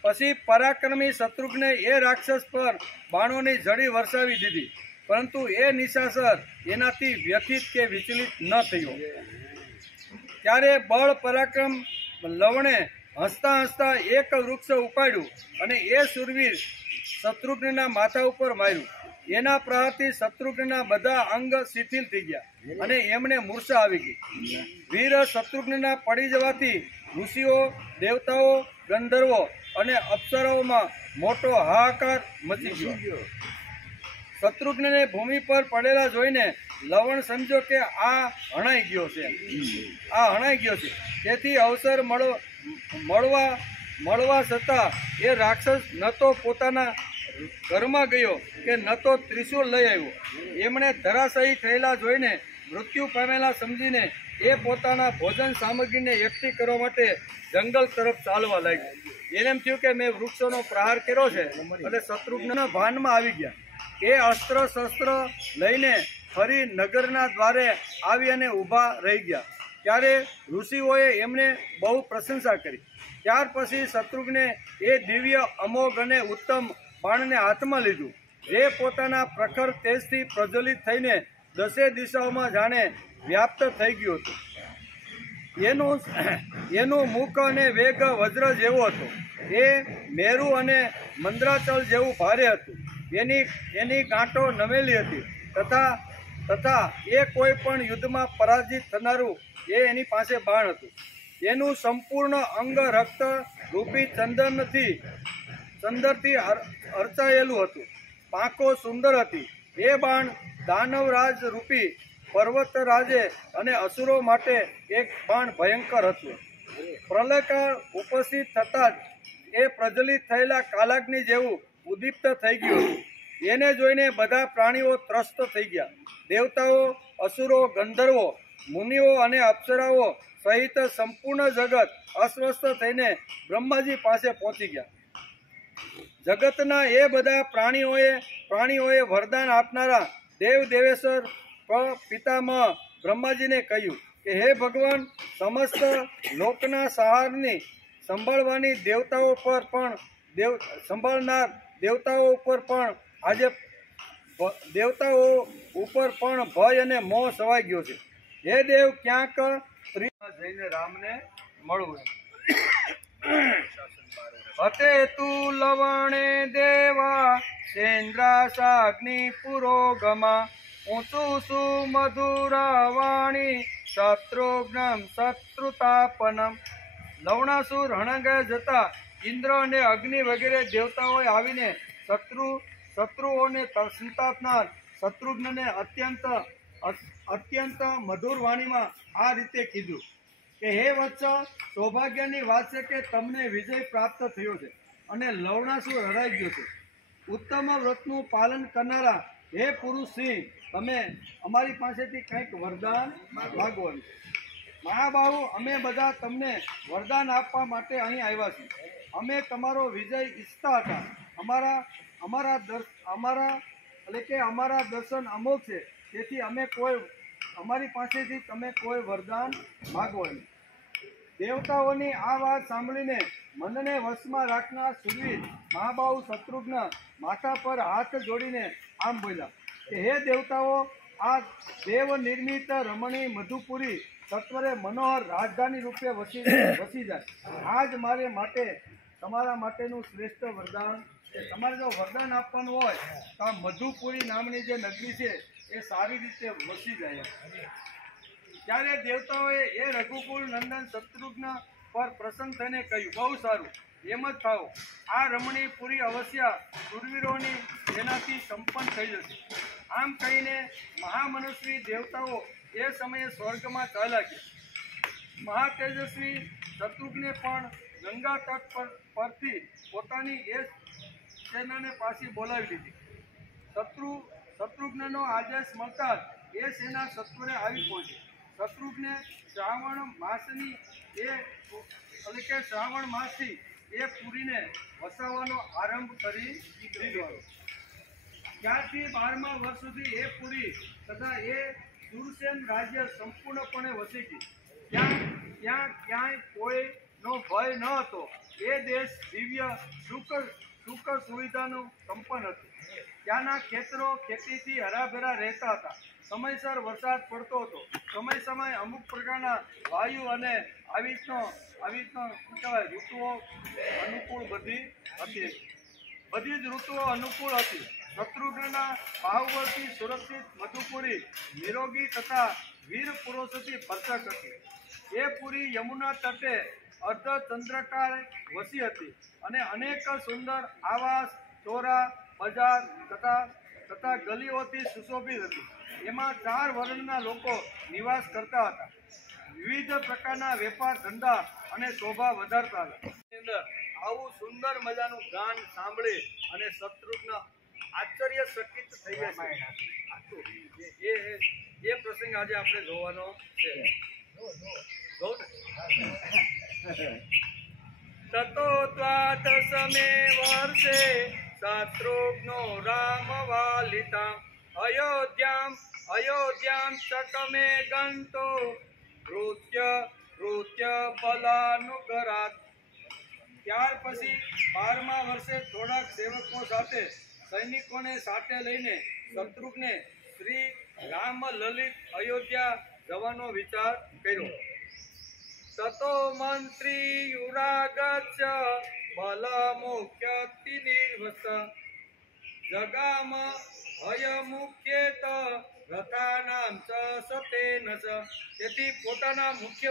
પછી પરાક્રમી શત્રુઘ્ને એ રાક્ષસ પર બાણોની ઝડી વરસાવી દીધી, પરંતુ એ નિશાચર એનાથી વ્યથિત કે વિચલિત ન થયો. ત્યારે બળ પરાક્રમ લવણે હસતા હસતા એક વૃક્ષ ઉપાડ્યું અને એ શૂરવીર શત્રુઘ્નના માથા ઉપર માર્યું. એના પ્રહારથી શત્રુઘ્નના બધા અંગ શિથિલ થઈ ગયા અને એમને મૂર્છા આવી ગઈ. વીર શત્રુઘ્નના પડી જવાથી ઋષિઓ, દેવતાઓ, ગંધર્વો અને અપ્સરાઓમાં મોટો હાહાકાર મચી ગયો. શત્રુઘ્નને ભૂમિ પર પડેલા જોઈને લવણ સમજો કે આ હણાઈ ગયો છે. તેથી અવસર મળવા છતાં એ રાક્ષસ ન તો પોતાના ઘરમાં ગયો કે ન તો ત્રિશૂળ લઈ આવ્યો. એમણે ધરાશયી થયેલા જોઈને મૃત્યુ પામેલા સમજીને એ પોતાના ભોજન સામગ્રીને એકઠી કરવા માટે જંગલ તરફ ચાલવા લાગ્યો. એને એમ થયું કે મેં વૃક્ષોનો પ્રહાર કર્યો છે અને શત્રુઘ્નના ભાનમાં આવી ગયા. એ અસ્ત્ર શસ્ત્ર લઈને ફરી નગરના દ્વારે આવી અને ઊભા રહી ગયા. ત્યારે ઋષિઓએ એમને બહુ પ્રશંસા કરી. ત્યાર પછી શત્રુઘ્ને એ દિવ્ય, અમોઘ અને ઉત્તમ બાણને હાથમાં લીધું, જે પોતાના પ્રખર તેજથી પ્રજ્વલિત થઈને 10 દિશાઓમાં જાણે વ્યાપ્ત થઈ ગયું હતું. એનું મુખ અને વેગ વજ્ર જેવો હતો. એ મેરુ અને મંદ્રાચલ જેવું ભારે હતું. એની ગાંઠો નમેલી હતી તથા એ કોઈ પણ યુદ્ધમાં પરાજિત થનારું એની પાસે બાણ હતું. એનું સંપૂર્ણ અંગ રક્ત રૂપી ચંદરથી અર્ચાયેલું હતું. પાંખો સુંદર હતી. એ બાણ દાનવરાજ રૂપી પર્વતરાજે અને અસુરો માટે એક બાણ ભયંકર હતું. પ્રલયકાળ ઉપસ્થિત થતાં જ એ પ્રજ્વલિત થયેલા કાલાગ્નિ જેવું ઉદ્દીપ્ત થઈ ગયું હતું. એને જોઈને બધા પ્રાણીઓ ત્રસ્ત થઈ ગયા. દેવતાઓ, અસુરો, ગંધર્વો, મુનિઓ અને અપ્સરાઓ સહિત સંપૂર્ણ જગત અસ્વસ્થ થઈને બ્રહ્માજી પાસે પહોંચી ગયા. જગતના એ બધા પ્રાણીઓએ વરદાન આપનારા દેવ દેવેશ્વર પિતામહ બ્રહ્માજીને કહ્યું કે હે ભગવાન, સમસ્ત લોકના સહારની સંભાળવાની દેવતાઓ પર પણ સંભાળનાર દેવતાઓ ઉપર પણ આજે દેવતાઓ ઉપર પણ ભય અને મોહ સવાઈ ગયો છે. હે દેવ, ક્યાંક જઈને રામને મળવું. હતે તું લવણે દેવા સેન્દ્રાસાગ્નિ પુરોગમા ઊંચું સુમધુર વાણી શત્રુઘ્નમ શત્રુતાપનમ. લવણાસુર રણંગે જતા ઇન્દ્ર અને અગ્નિ વગેરે દેવતાઓએ આવીને શત્રુઓને સંતાપનાર શત્રુઘ્નને અત્યંત મધુર વાણીમાં આ રીતે કીધું કે હે વત્સ, સૌભાગ્યની વાત છે કે તમને વિજય પ્રાપ્ત થયો છે અને લવણાસુર હરાઈ ગયો છે. ઉત્તમ વ્રતનું પાલન કરનારા હે પુરુષ સિંહ, તમે અમારી પાસેથી કંઈક વરદાન માગવાનું. મહાબાહુ, અમે બધા તમને વરદાન આપવા માટે અહીં આવ્યા છીએ. અમે તમારો વિજય ઈચ્છતા હતા. અમારા દર્શન અમોઘ છે, તેથી અમારી પાસેથી તમે કોઈ વરદાન માગો નહીં. દેવતાઓની આ વાત સાંભળીને મનને વશમાં રાખનાર સુરવીર મહાબાહુ શત્રુઘ્ન માથા પર હાથ જોડીને આમ બોલ્યા કે હે દેવતાઓ, આ દેવ નિર્મિત રમણી મધુપુરી સત્વરે મનોહર રાજધાની રૂપે વસી જાય. આ જ મારે માટે તમારા માટેનું શ્રેષ્ઠ વરદાન છે. તમારે જો વરદાન આપવાનું હોય તો આ મધુપુરી નામની જે નગરી છે એ સારી રીતે વસી જાય. ત્યારે દેવતાઓએ એ રઘુકુળ નંદન શત્રુઘ્ન પર પ્રસન્ન થઈને કહ્યું, બહુ સારું, એમ જ થાઓ. આ રમણીપુરી અવશ્ય સુરવીરોની તેનાથી સંપન્ન થઈ જશે. આમ કહીને મહામનસ્વી દેવતાઓ એ સમયે સ્વર્ગમાં ચાલ્યા ગયા. મહાતેજસ્વી શત્રુઘ્ને પણ ગંગા તટ પરથી પોતાની એ સેનાને પાછી બોલાવી લીધી. શત્રુઘ્નનો આદેશ મળતા જ એ સેના સત્વરે આવી પહોંચી. શત્રુઘ્ને શ્રાવણ માસથી એ પુરીને વસાવવાનો આરંભ કરી દીધો. ત્યારથી 12મા વર્ષ સુધી એ પુરી તથા એ સુરસેન રાજ્ય સંપૂર્ણપણે વસી ગઈ. ત્યાં ક્યાંય કોઈનો ભય ન હતો. એ દેશ દિવ્ય સુખ સુવિધાનું સંપન્ન હતું. ત્યાંના ખેતરો ખેતીથી હરાભરા રહેતા હતા. સમયસર વરસાદ પડતો હતો. સમય અમુક પ્રકારના વાયુ અને આવી રીતનો ઋતુઓ અનુકૂળ બધી જ ઋતુઓ અનુકૂળ હતી. શત્રુઘ્નના બાહુબળથી સુરક્ષિત મધુપુરી નિરોગી તથા વીર પુરુષોથી ભરચક હતી. એ પુરી યમુના તટે અર્ધચંદ્રાકાર વસી હતી અને અનેક સુંદર આવાસ, ચોરા, બજાર તથા ગલીઓથી સુશોભિત હતી. એમાં 4 વર્ણના લોકો નિવાસ કરતા હતા. વિવિધ પ્રકારના વેપાર ધંધા અને શોભા વધારતા હતા. આવું સુંદર મજાનું ગાન સાંભળી અને શત્રુઘ્ન આશ્ચર્યચકિત થઈ ગયા છે. એ પ્રસંગ આજે આપણે જોવાનો છે. તતો દ્વાદશમે વર્ષે શત્રુઘ્નો રામ વાલિતા અયોધ્યામ ચકમે ગંતો ઋત્ય બલાનુગરાત. ત્યાર પછી 12મા વર્ષે થોડાક સેવકો સાથે સૈનિકોને સાથે લઈને શત્રુઘ્ને શ્રી રામ લલિત અયોધ્યા જવાનો વિચાર કર્યો. તતો મંત્રી યુરાગચ્છ બલ મુખ્યતિ નિર્વસ જગામ હય મુખ્યેત રથાનામ ચ સતેન ચ. તેથી પોતાના મુખ્ય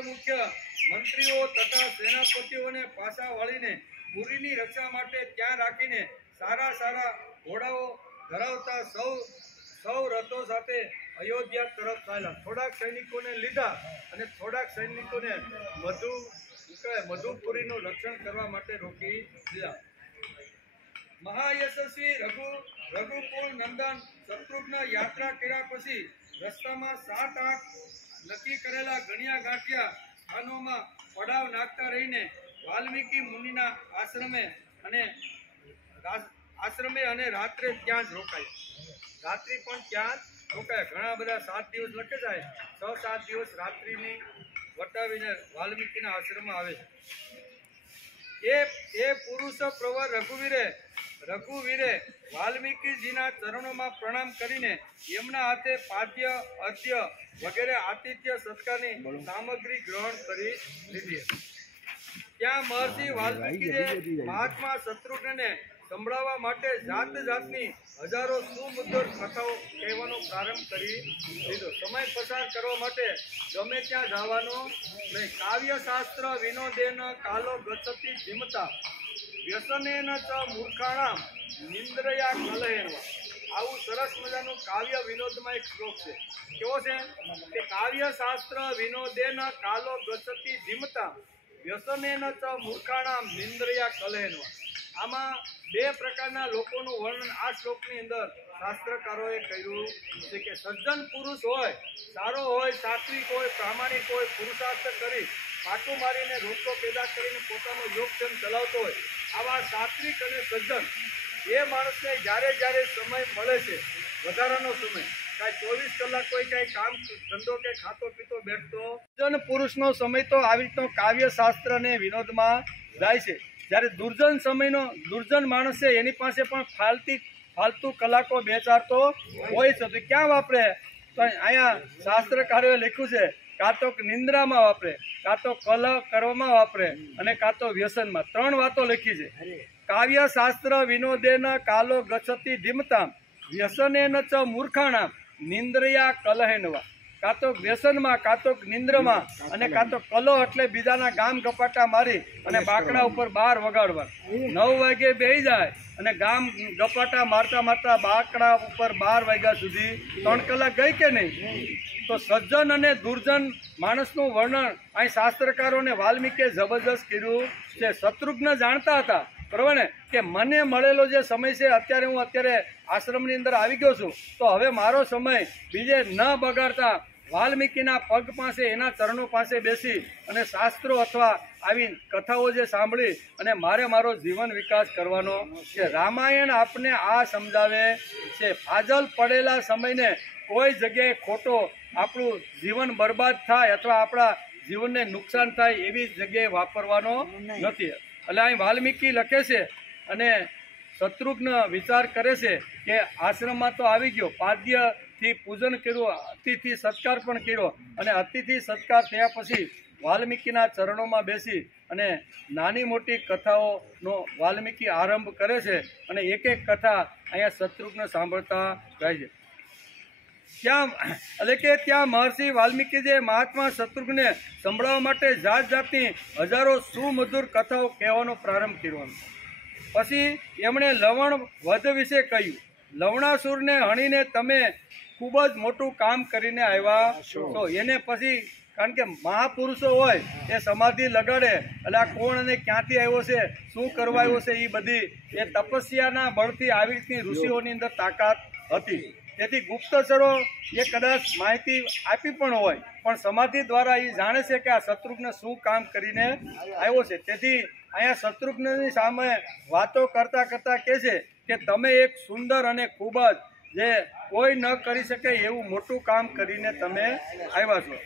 મંત્રીઓ તથા સેનાપતિઓને પાછા વાળીને પુરીની રક્ષા માટે ત્યાં રાખીને સારા ઘોડાઓ ધરાવતા સૌ રથો સાથે અયોધ્યા તરફ ચાલ્યા. થોડાક સૈનિકોને લીધા અને થોડાક સૈનિકોને મધુપુરીનું રક્ષણ કરવા માટે રોકી દીધા. મહાયશસ્વી રઘુકુળ નંદન શત્રુઘ્ન યાત્રા કર્યા પછી રસ્તામાં 7-8 નક્કી કરેલા ગણ્યા ગાંઠિયા સ્થાનોમાં પડાવ નાખતા રહીને વાલ્મીકી મુનિના આશ્રમે અને રાત્રે ત્યાં જ રોકાયા. રાત્રિ પણ ત્યાં જ ઓકે, ઘણા બધા 7 દિવસ લખે જાય, 6-7 દિવસ રાત્રિની વટાવીને વાલ્મીકીના આશ્રમમાં આવે છે. એ પુરુષ પ્રવર રઘુવીરે વાલ્મીકીજીના ચરણોમાં પ્રણામ કરીને એમના હાથે પાદ્ય અદ્ય વગેરે આતિથ્ય સત્કારની સામગ્રી ગ્રહણ કરી લીધી. ત્યાં મહર્ષિ વાલ્મીકીએ મહાત્મા શત્રુઘ્નને સંભળાવવા માટે જાત જાતની હજારો સુમધુર કથાઓ કહેવાનો પ્રારંભ કરી દીધો. સમય પસાર કરવા માટે ગમે ત્યાં જવાનો નહીં. કાવ્ય શાસ્ત્ર વિનોદેન કાલો ગચ્છતિ ધીમતા વ્યસનેન ચ મૂર્ખાણામ નિંદ્રયા કલહેનવા. આવું સરસ મજાનું કાવ્ય વિનોદમાં એક શ્લોક છે. કેવો છે કે કાવ્ય શાસ્ત્ર વિનોદેન કાલો ગચ્છતિ ધીમતા વ્યસનેન ચ મૂર્ખાણામ નિંદ્રયા કલહેનવા. આમાં 2 પ્રકારના લોકોનું વર્ણન આ શ્લોકની અંદર શાસ્ત્રકારોએ કર્યું છે કે સજ્જન પુરુષ હોય, સારો હોય, સાત્વિક હોય, પ્રામાણિક હોય, પુરુષાર્થ કરી પાટું મારીને રોટલો પેદા કરીને પોતાનો યોગક્ષેમ ચલાવતો હોય, આવા સાત્વિક અને સજ્જન એ માણસને જ્યારે સમય મળે છે, વધારાનો સમય, કાંઈ 24 કલાક કોઈ કાંઈ કામ ધંધો કે ખાતો પીતો બેઠતો, સજ્જન પુરુષનો સમય તો આવી રીતનો કાવ્ય શાસ્ત્ર અને વિનોદમાં જાય છે. જ્યારે દુર્જન માણસ છે એની પાસે પણ ફાલતુ કલાકો 2-4 તો હોય છે. તો ક્યાં વાપરે? તો અહીંયા શાસ્ત્રકારોએ લખ્યું છે કાં તો નિંદ્રામાં વાપરે, કાં તો કલહ કરવામાં વાપરે અને કાં તો વ્યસનમાં. 3 વાતો લખી છે. કાવ્ય શાસ્ત્ર વિનોદેન કાલો ગચ્છતિ ધીમતા વ્યસનેન ચ મૂર્ખાણામ નિંદ્રયા કલહેનવા. કાં તો વ્યસનમાં, કાં તો નિંદ્રમાં અને કાં તો કલો એટલે બીજાના ગામ ગપાટા મારી અને બાકડા ઉપર 12 વગાડવા. 9 વાગે બેસી જાય અને ગામ ગપાટા મારતા બાકડા ઉપર 12 વાગ્યા સુધી 3 કલાક ગઈ કે નહીં? તો સજ્જન અને દુર્જન માણસનું વર્ણન અહીં શાસ્ત્રકારોને વાલ્મીકીએ જબરજસ્ત કર્યું છે. શત્રુઘ્ન જાણતા હતા, બરાબર ને, કે મને મળેલો જે સમય છે અત્યારે હું આશ્રમની અંદર આવી ગયો છું, તો હવે મારો સમય બીજે ન બગાડતા વાલ્મીકીના પગ પાસે, એના ચરણો પાસે બેસી અને શાસ્ત્રો અથવા આવી કથાઓ જે સાંભળી અને મારો જીવન વિકાસ કરવાનો છે. રામાયણ આપને આ સમજાવે છે. ફાજલ પડેલા સમયને કોઈ જગ્યાએ ખોટો આપણું જીવન બરબાદ થાય અથવા આપણા જીવનને નુકસાન થાય એવી જગ્યાએ વાપરવાનો નથી. એટલે અહીં વાલ્મીકી લખે છે અને શત્રુઘ્ન વિચાર કરે છે કે આશ્રમમાં તો આવી ગયો, પાદ્યથી પૂજન કર્યું, અતિથિ સત્કાર પણ કર્યો અને અતિથિ સત્કાર થયા પછી વાલ્મીકીના ચરણોમાં બેસી અને નાની મોટી કથાઓનો વાલ્મીકી આરંભ કરે છે અને એક કથા અહીંયા શત્રુઘ્ન સાંભળતા જાય છે. ત્યાં મહર્ષિ વાલ્મીકીએ મહાત્મા શત્રુઘ્નને સંભળાવવા માટે જાતની હજારો સુમધુર કથાઓ કહેવાનો પ્રારંભ કર્યો. પછી એમણે લવણ વધ વિશે કહ્યું. લવણાસુરને હણીને તમે ખૂબ જ મોટું કામ કરીને આવ્યા છો. એને પછી કારણ કે મહાપુરુષો હોય એ સમાધિ લગાડે એટલે આ કોણ અને ક્યાંથી આવ્યો છે, શું કરવા આવ્યો છે, એ બધી એ તપસ્યાના બળથી આવી રીતની ઋષિઓની અંદર તાકાત હતી. તેથી ગુપ્તચરો એ કદાચ માહિતી આપી પણ હોય, પણ સમાધિ દ્વારા એ જાણે છે કે આ શત્રુઘ્ન શું કામ કરીને આવ્યો છે. તેથી અહીંયા શત્રુઘ્નની સામે વાતો કરતા કહે છે કે તમે એક સુંદર અને ખૂબ જ જે કોઈ ન કરી શકે એવું મોટું કામ કરીને તમે આવ્યા છો.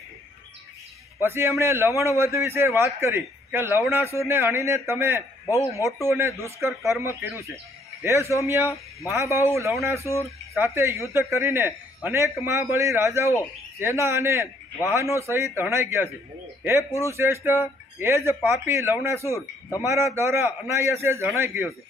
પછી એમણે લવણવધ વિશે વાત કરી કે લવણાસુરને હણીને તમે બહુ મોટું અને દુષ્કર કર્મ કર્યું છે. હે સૌમ્ય, મહાબાહુ લવણાસુર સાથે યુદ્ધ કરીને અનેક મહાબળી રાજાઓ, સેના અને વાહનો સહિત હણાઈ ગયા છે. હે પુરુષશ્રેષ્ઠ, એ જ પાપી લવણાસુર તમારા દ્વારા અનાયાસે જ હણાઈ ગયો છે.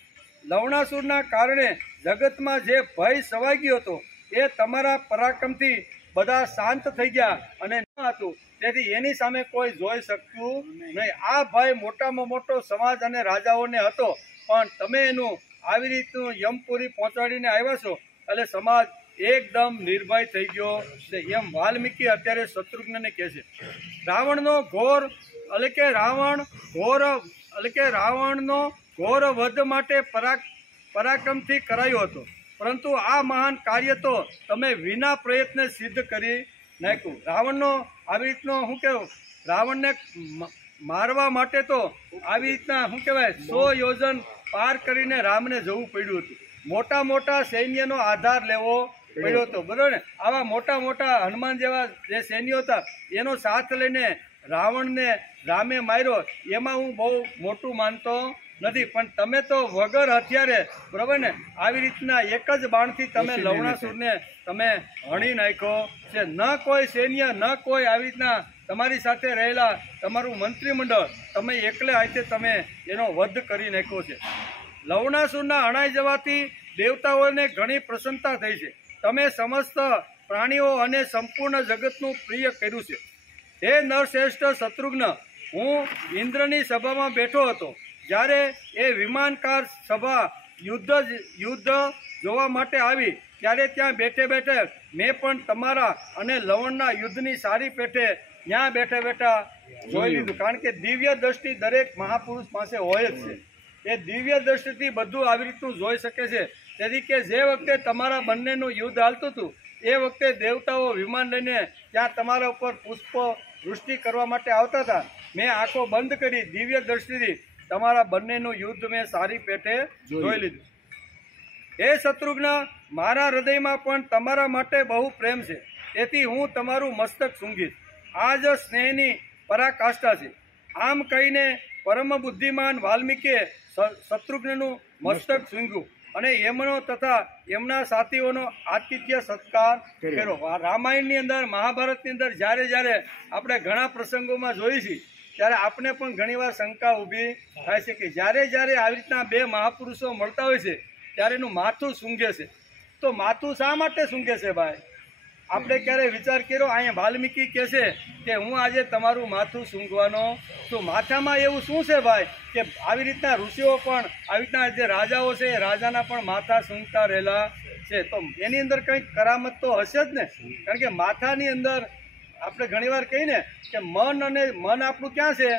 લવણાસુરના કારણે જગતમાં જે ભય સવાઈ ગયો હતો એ તમારા પરાક્રમથી બધા શાંત થઈ ગયા અને ન હતું, તેથી એની સામે કોઈ જોઈ શકતું નહીં. આ ભય મોટામાં મોટો સમાજ અને રાજાઓને હતો, પણ તમે એનું આવી રીતનું યમપુરી પહોંચાડીને આવ્યા છો એટલે સમાજ એકદમ નિર્ભય થઈ ગયો છે. એમ વાલ્મીકી અત્યારે શત્રુઘ્નને કહે છે. રાવણનો ઘોર વધ માટે પરાક્રમથી કરાયો હતો, પરંતુ આ મહાન કાર્ય તો તમે વિના પ્રયત્ને સિદ્ધ કરી નાખ્યું. રાવણનો આવી રીતનો રાવણને મારવા માટે તો આવી રીતના 100 યોજન પાર કરીને રામને જવું પડ્યું હતું. મોટા સૈન્યનો આધાર લેવો પડ્યો હતો, બરોબર ને? આવા મોટા મોટા હનુમાન જેવા જે સૈન્યો હતા એનો સાથ લઈને રાવણને રામે માર્યો, એમાં હું બહુ મોટું માનતો નથી. પણ તમે તો વગર હથિયારે, બરોબર ને, આવી રીતના એક જ બાણથી તમે લવણાસુરને તમે હણી નાખ્યો છે. ન કોઈ સૈન્ય, ન કોઈ આવી રીતના તમારી સાથે રહેલા તમારું મંત્રીમંડળ, તમે એકલે હાથે તમે એનો વધ કરી નાખ્યો છે. લવણાસુરના હણાઈ જવાથી દેવતાઓને ઘણી પ્રસન્નતા થઈ છે. તમે સમસ્ત પ્રાણીઓ અને સંપૂર્ણ જગતનું પ્રિય કર્યું છે. હે નરશ્રેષ્ઠ શત્રુઘ્ન, હું ઇન્દ્રની સભામાં બેઠો હતો. જ્યારે એ વિમાનકાર સભા યુદ્ધ જોવા માટે આવી ત્યારે ત્યાં બેઠે બેઠે મેં પણ તમારા અને લવણના યુદ્ધની સારી પેઠે ત્યાં બેઠા જોઈ લીધું. કારણ કે દિવ્ય દ્રષ્ટિ દરેક મહાપુરુષ પાસે હોય જ છે. એ દિવ્ય દ્રષ્ટિથી બધું આવી રીતનું જોઈ શકે છે. તેથી કે જે વખતે તમારા બંનેનું યુદ્ધ હાલતું હતું એ વખતે દેવતાઓ વિમાન લઈને ત્યાં તમારા ઉપર પુષ્પ વૃષ્ટિ કરવા માટે આવતા હતા. મેં આંખો બંધ કરી દિવ્ય દ્રષ્ટિથી તમારા બંનેનું યુદ્ધ મેં સારી પેઠે જોઈ લીધું. એ શત્રુઘ્ન, મારા હૃદયમાં પણ તમારા માટે બહુ પ્રેમ છે. તેથી હું તમારું મસ્તક સૂંઘીશ. આ જ સ્નેહની પરાકાષ્ઠા છે. આમ કહીને પરમ બુદ્ધિમાન વાલ્મીકીએ શત્રુઘ્નનું મસ્તક સૂંઘ્યું અને એમનો તથા એમના સાથીઓનો આતિથ્ય સત્કાર કર્યો. રામાયણની અંદર, મહાભારતની અંદર જ્યારે જ્યારે આપણે ઘણા પ્રસંગોમાં જોઈએ છીએ ત્યારે આપણે પણ ઘણીવાર શંકા ઊભી થાય છે કે જ્યારે જ્યારે આવી રીતના બે મહાપુરુષો મળતા હોય છે ત્યારે એનું માથું સૂંઘે છે. તો માથું શા માટે સૂંઘે છે ભાઈ? આપણે ક્યારે વિચાર કર્યો? અહીંયા વાલ્મીકી કહે છે કે હું આજે તમારું માથું સૂંઘવાનો છું. માથામાં એવું શું છે ભાઈ કે આવી રીતના ઋષિઓ પણ, આવી રીતના જે રાજાઓ છે એ રાજાના પણ માથા સૂંઘતા રહેલા છે. તો એની અંદર કંઈક કરામત તો હશે જ ને. કારણ કે માથાની અંદર આપણે ઘણીવાર કહીએ ને કે મન આપણું ક્યાં છે?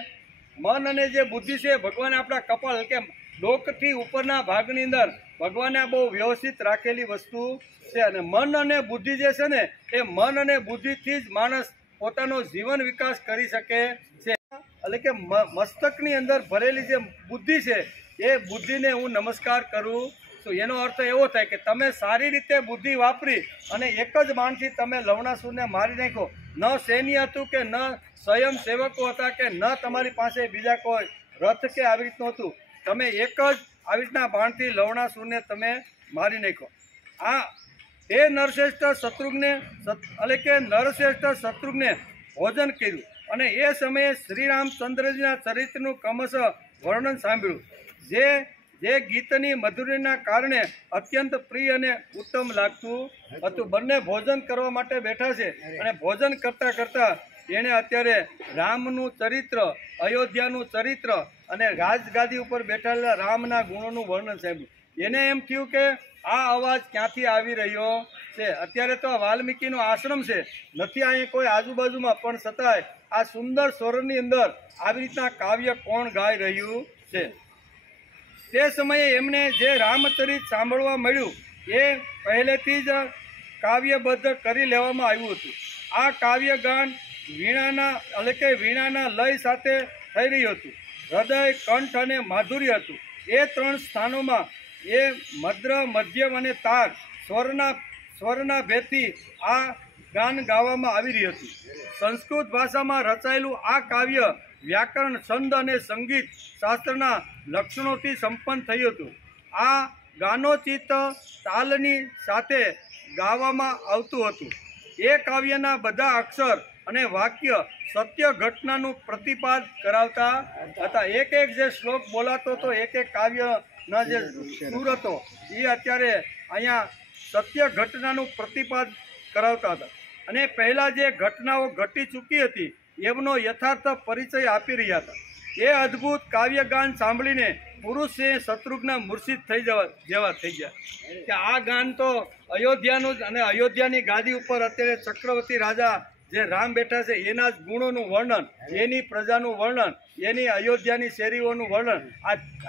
મન અને જે બુદ્ધિ છે ભગવાને આપણા કપાળ કે ડોકથી ઉપરના ભાગની અંદર ભગવાને બહુ વ્યવસ્થિત રાખેલી વસ્તુ છે. અને મન અને બુદ્ધિ જે છે ને એ મન અને બુદ્ધિથી જ માણસ પોતાનો જીવન વિકાસ કરી શકે છે. એટલે કે મસ્તકની અંદર ભરેલી જે બુદ્ધિ છે એ બુદ્ધિને હું નમસ્કાર કરું છું. એનો અર્થ એવો થાય કે તમે સારી રીતે બુદ્ધિ વાપરી અને એક જ બાણથી તમે લવણાસુરને મારી નાખો. ન સૈન્ય હતું કે ન સ્વયં સેવકો હતા કે ન તમારી પાસે બીજા કોઈ રથ કે આવી રીતનું હતું. તમે એક જ આવી રીતના બાણથી લવણાસુરને તમે મારી નાખો. આ એ નરશ્રેષ્ઠ શત્રુઘ્ને ભોજન કર્યું અને એ સમયે શ્રી રામચંદ્રજીના ચરિત્રનું ક્રમશઃ વર્ણન સાંભળ્યું, જે ગીતની મધુરીના કારણે અત્યંત પ્રિય અને ઉત્તમ લાગતું હતું. બંને ભોજન કરવા માટે બેઠા છે અને ભોજન કરતા કરતા એણે અત્યારે રામનું ચરિત્ર, અયોધ્યાનું ચરિત્ર અને રાજગાદી ઉપર બેઠેલા રામના ગુણોનું વર્ણન સાંભળ્યું. એને એમ થયું કે આ અવાજ ક્યાંથી આવી રહ્યો છે? અત્યારે તો વાલ્મીકીનો આશ્રમ છે, નથી અહીંયા કોઈ આજુબાજુમાં, પણ છતાંય આ સુંદર સ્વરની અંદર આવી રીતના કાવ્ય કોણ ગાઈ રહ્યું છે? તે સમયે એમને જે રામચરિત સાંભળવા મળ્યું એ પહેલેથી જ કાવ્યબદ્ધ કરી લેવામાં આવ્યું હતું. આ કાવ્યગાન વીણાના લય સાથે થઈ રહ્યું હતું. હૃદય, કંઠ અને માધુર્ય હતું. એ ત્રણ સ્થાનોમાં એ મદ્ર, મધ્યમ અને તાર સ્વરના ભેદથી આ ગાન ગાવામાં આવી રહ્યું હતું. સંસ્કૃત ભાષામાં રચાયેલું આ કાવ્ય વ્યાકરણ, છંદ અને સંગીત શાસ્ત્રના લક્ષણોથી સંપન્ન થયું હતું. આ ગાનોચિત તાલની સાથે ગાવામાં આવતું હતું. એ કાવ્યના બધા અક્ષર અને વાક્ય સત્ય ઘટનાનું પ્રતિપાદ કરાવતા હતા. એક એક જે શ્લોક બોલાતો હતો, એક એક કાવ્યના જે સુર હતો એ અત્યારે અહીંયા સત્ય ઘટનાનું પ્રતિપાદ કરાવતા હતા. અને પહેલાં જે ઘટનાઓ ઘટી ચૂકી હતી એમનો યથાર્થ પરિચય આપી રહ્યા હતા. એ અદ્ભુત કાવ્યગાન સાંભળીને પુરુષે શત્રુઘ્ન મૂર્છિત થઈ જેવા થઈ ગયા કે આ ગાન તો અયોધ્યાનું જ, અને અયોધ્યાની ગાદી ઉપર અત્યારે ચક્રવર્તી રાજા જે રામ બેઠા છે એના જ ગુણોનું વર્ણન, એની પ્રજાનું વર્ણન, એની અયોધ્યાની શેરીઓનું વર્ણન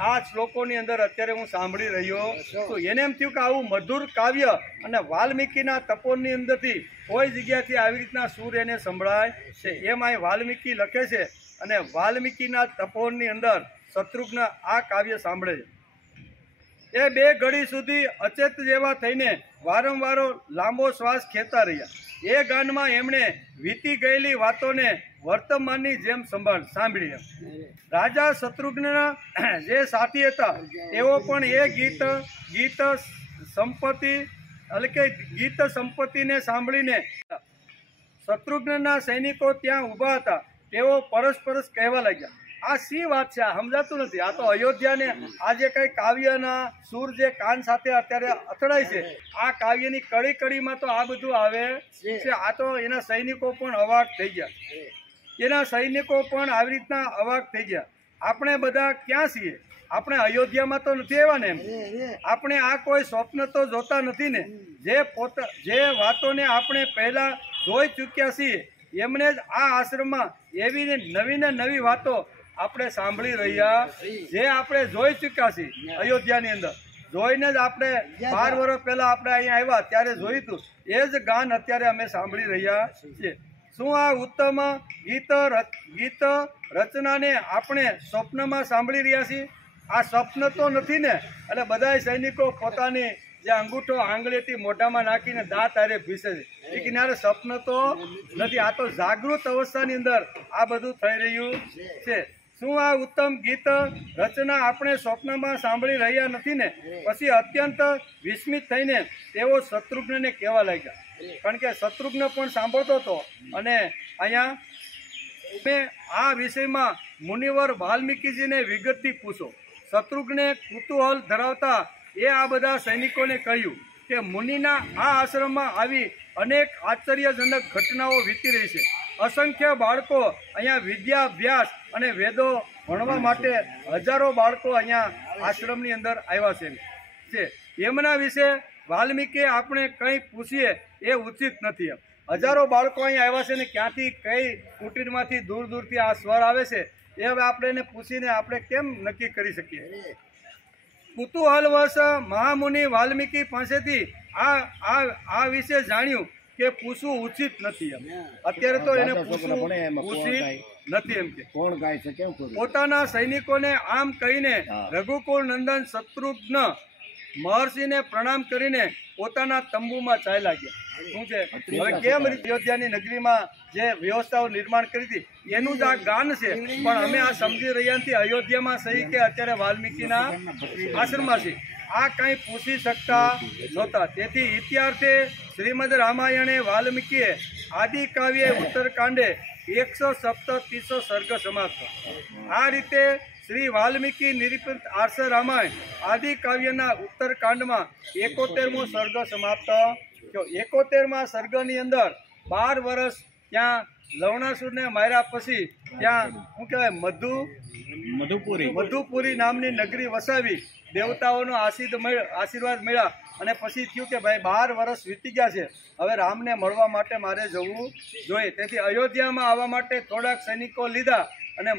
આ શ્લોકોની અંદર અત્યારે હું સાંભળી રહ્યો છું. એને એમ થયું કે આવું મધુર કાવ્ય અને વાલ્મીકીના તપોની અંદરથી કોઈ જગ્યાથી આવી રીતના સૂર એને સંભળાય છે. એમ અહીં વાલ્મીકી લખે છે અને વાલ્મીકીના તપોની અંદર શત્રુઘ્ન આ કાવ્ય સાંભળે છે. એ 2 ઘડી સુધી અચેત જેવા થઈને વારંવાર લાંબો શ્વાસ ખેંચતા રહ્યા. એ ગાનમાં એમણે વીતી ગયેલી વાતોને વર્તમાનની જેમ સાંભળી. રાજા શત્રુઘ્નના જે સાથી હતા તેઓ પણ એ ગીત સંપત્તિને સાંભળીને શત્રુઘ્નના સૈનિકો ત્યાં ઊભા હતા. તેઓ પરસ્પર કહેવા લાગ્યા, આ શી વાત છે? આ સમજાતું નથી. આ તો અયોધ્યાને આ જે કઈ કાવ્યના સૂર જે કાન સાથે અત્યારે અથડાય છે, આ કાવ્યની કડી કડીમાં તો આ બધું આવે છે. આ તો એના સૈનિકો પણ અવાક થઈ ગયા. એના સૈનિકો પણ આવી રીતના અવાક થઈ ગયા. આપણે બધા ક્યાં છીએ? આપણે અયોધ્યામાં તો નથી આવ્યા ને? એમ આપણે આ કોઈ સ્વપ્ન તો જોતા નથી ને? જે વાતોને આપણે પહેલા જોઈ ચૂક્યા છીએ એમને જ આ આશ્રમમાં એવી ને નવી વાતો આપણે સાંભળી રહ્યા. જે આપણે જોઈ ચૂક્યા છીએ અયોધ્યાની અંદર, જોઈને જ આપણે 12 વર્ષ પહેલા આપણે અહીંયા આવ્યા ત્યારે જોયું હતું, એ જ ગાન અત્યારે અમે સાંભળી રહ્યા છીએ. શું આ ઉત્તમ ગીત રચનાને આપણે સ્વપ્નમાં સાંભળી રહ્યા છીએ? આ સ્વપ્ન તો નથી ને? એટલે બધા સૈનિકો પોતાની જે અંગૂઠો આંગળીથી મોઢામાં નાખીને દાંત હારે ભીસે છે. એ કિનારે સ્વપ્ન તો નથી, આ તો જાગૃત અવસ્થાની અંદર આ બધું થઈ રહ્યું છે. શું આ ઉત્તમ ગીત રચના આપણે સ્વપ્નમાં સાંભળી રહ્યા નથી ને? પછી અત્યંત વિસ્મિત થઈને તેઓ શત્રુઘ્નને કહેવા લાગ્યા, કારણ કે શત્રુઘ્ન પણ સાંભળતો હતો. અને અહીંયા આ વિષયમાં મુનિવર વાલ્મીકીજીને વિગતથી પૂછો. શત્રુઘ્ને કુતૂહલ ધરાવતા એ આ બધા સૈનિકોને કહ્યું કે મુનિના આ આશ્રમમાં આવી અનેક આશ્ચર્યજનક ઘટનાઓ વીતી રહી છે. અસંખ્ય બાળકો અહીંયા વિદ્યાભ્યાસ અને વેદો ભણવા માટે હજારો બાળકો અહીંયા આશ્રમની અંદર આવ્યા છે. એમના વિશે વાલ્મીકી આપણે કંઈ પૂછીએ એ ઉચિત નથી. હજારો બાળકો અહીંયા આવ્યા છે ને ક્યાંથી કઈ કુટીરમાંથી દૂરથી આ સ્વર આવે છે એ હવે આપણે એને પૂછીને આપણે કેમ નક્કી કરી શકીએ? કુતૂહલવશ મહામુનિ વાલ્મીકી પાસેથી આ વિશે જાણ્યું કે પૂછવું ઉચિત નથી. અત્યારે તો એને પૂછવું ઉચિત નથી. એમ કે કોણ ગાય છે, કેમ પોતાના સૈનિકોને આમ કહીને રઘુકુળ નંદન શત્રુઘ્ન મહર્ષિને પ્રણામ કરીને પોતાના તંબુમાં ચાલ્યા ગયા. શું છે હવે કેમ અયોધ્યાની નગરીમાં જે વ્યવસ્થાઓ નિર્માણ કરી હતી એનું જ આ ગાન છે. પણ અમે આ સમજી રહ્યા નથી અયોધ્યામાં સહી કે અત્યારે વાલ્મીકીના આશ્રમમાં છે. આ કંઈ પૂછી શકતા નહોતા. તેથી ઇતિહાસે શ્રીમદ રામાયણે વાલ્મીકીએ આદિ કાવ્ય ઉત્તરકાંડે 137 સર્ગ સમાપ્ત. આ રીતે શ્રી વાલ્મીકી નિરૂપિત આર્ષ રામાયણ આદિ કાવ્યના ઉત્તરકાંડમાં 71મો સર્ગ સમાપ્ત થયો. 71મા સર્ગની અંદર 12 વર્ષ ત્યાં લવણાસુરને માર્યા પછી ત્યાં શું કહેવાય મધુપુરી નામની નગરી વસાવી, દેવતાઓનો આશીર્વાદ મળ્યા. અને પછી થયું કે ભાઈ 12 વર્ષ વીતી ગયા છે, હવે રામને મળવા માટે મારે જવું જોઈએ. તેથી અયોધ્યામાં આવવા માટે થોડાક સૈનિકો લીધા અને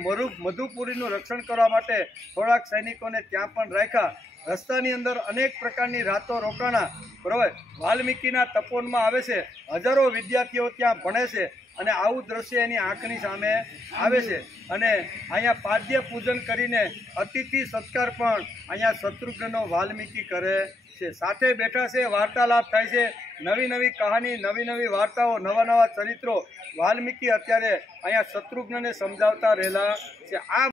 મધુપુરીનું રક્ષણ કરવા માટે થોડાક સૈનિકોને ત્યાં પણ રાખ્યા. રસ્તાની અંદર અનેક પ્રકારની રાતો રોકાણા. બરાબર, વાલ્મીકીના તપોવનમાં આવે છે, હજારો વિદ્યાર્થીઓ ત્યાં ભણે છે અને આવું દ્રશ્ય એની આંખની સામે આવે છે. અને અહીંયા પાદ્ય પૂજન કરીને અતિથિ સત્કાર પણ અહીંયા શત્રુઘ્નનો વાલ્મીકી કરે છે. સાથે બેઠા છે, વાર્તાલાપ થાય છે, નવી કહાની, નવી વાર્તાઓ, નવા ચરિત્રો વાલ્મીકી અત્યારે અહીંયા શત્રુઘ્નને સમજાવતા રહેલા છે. આ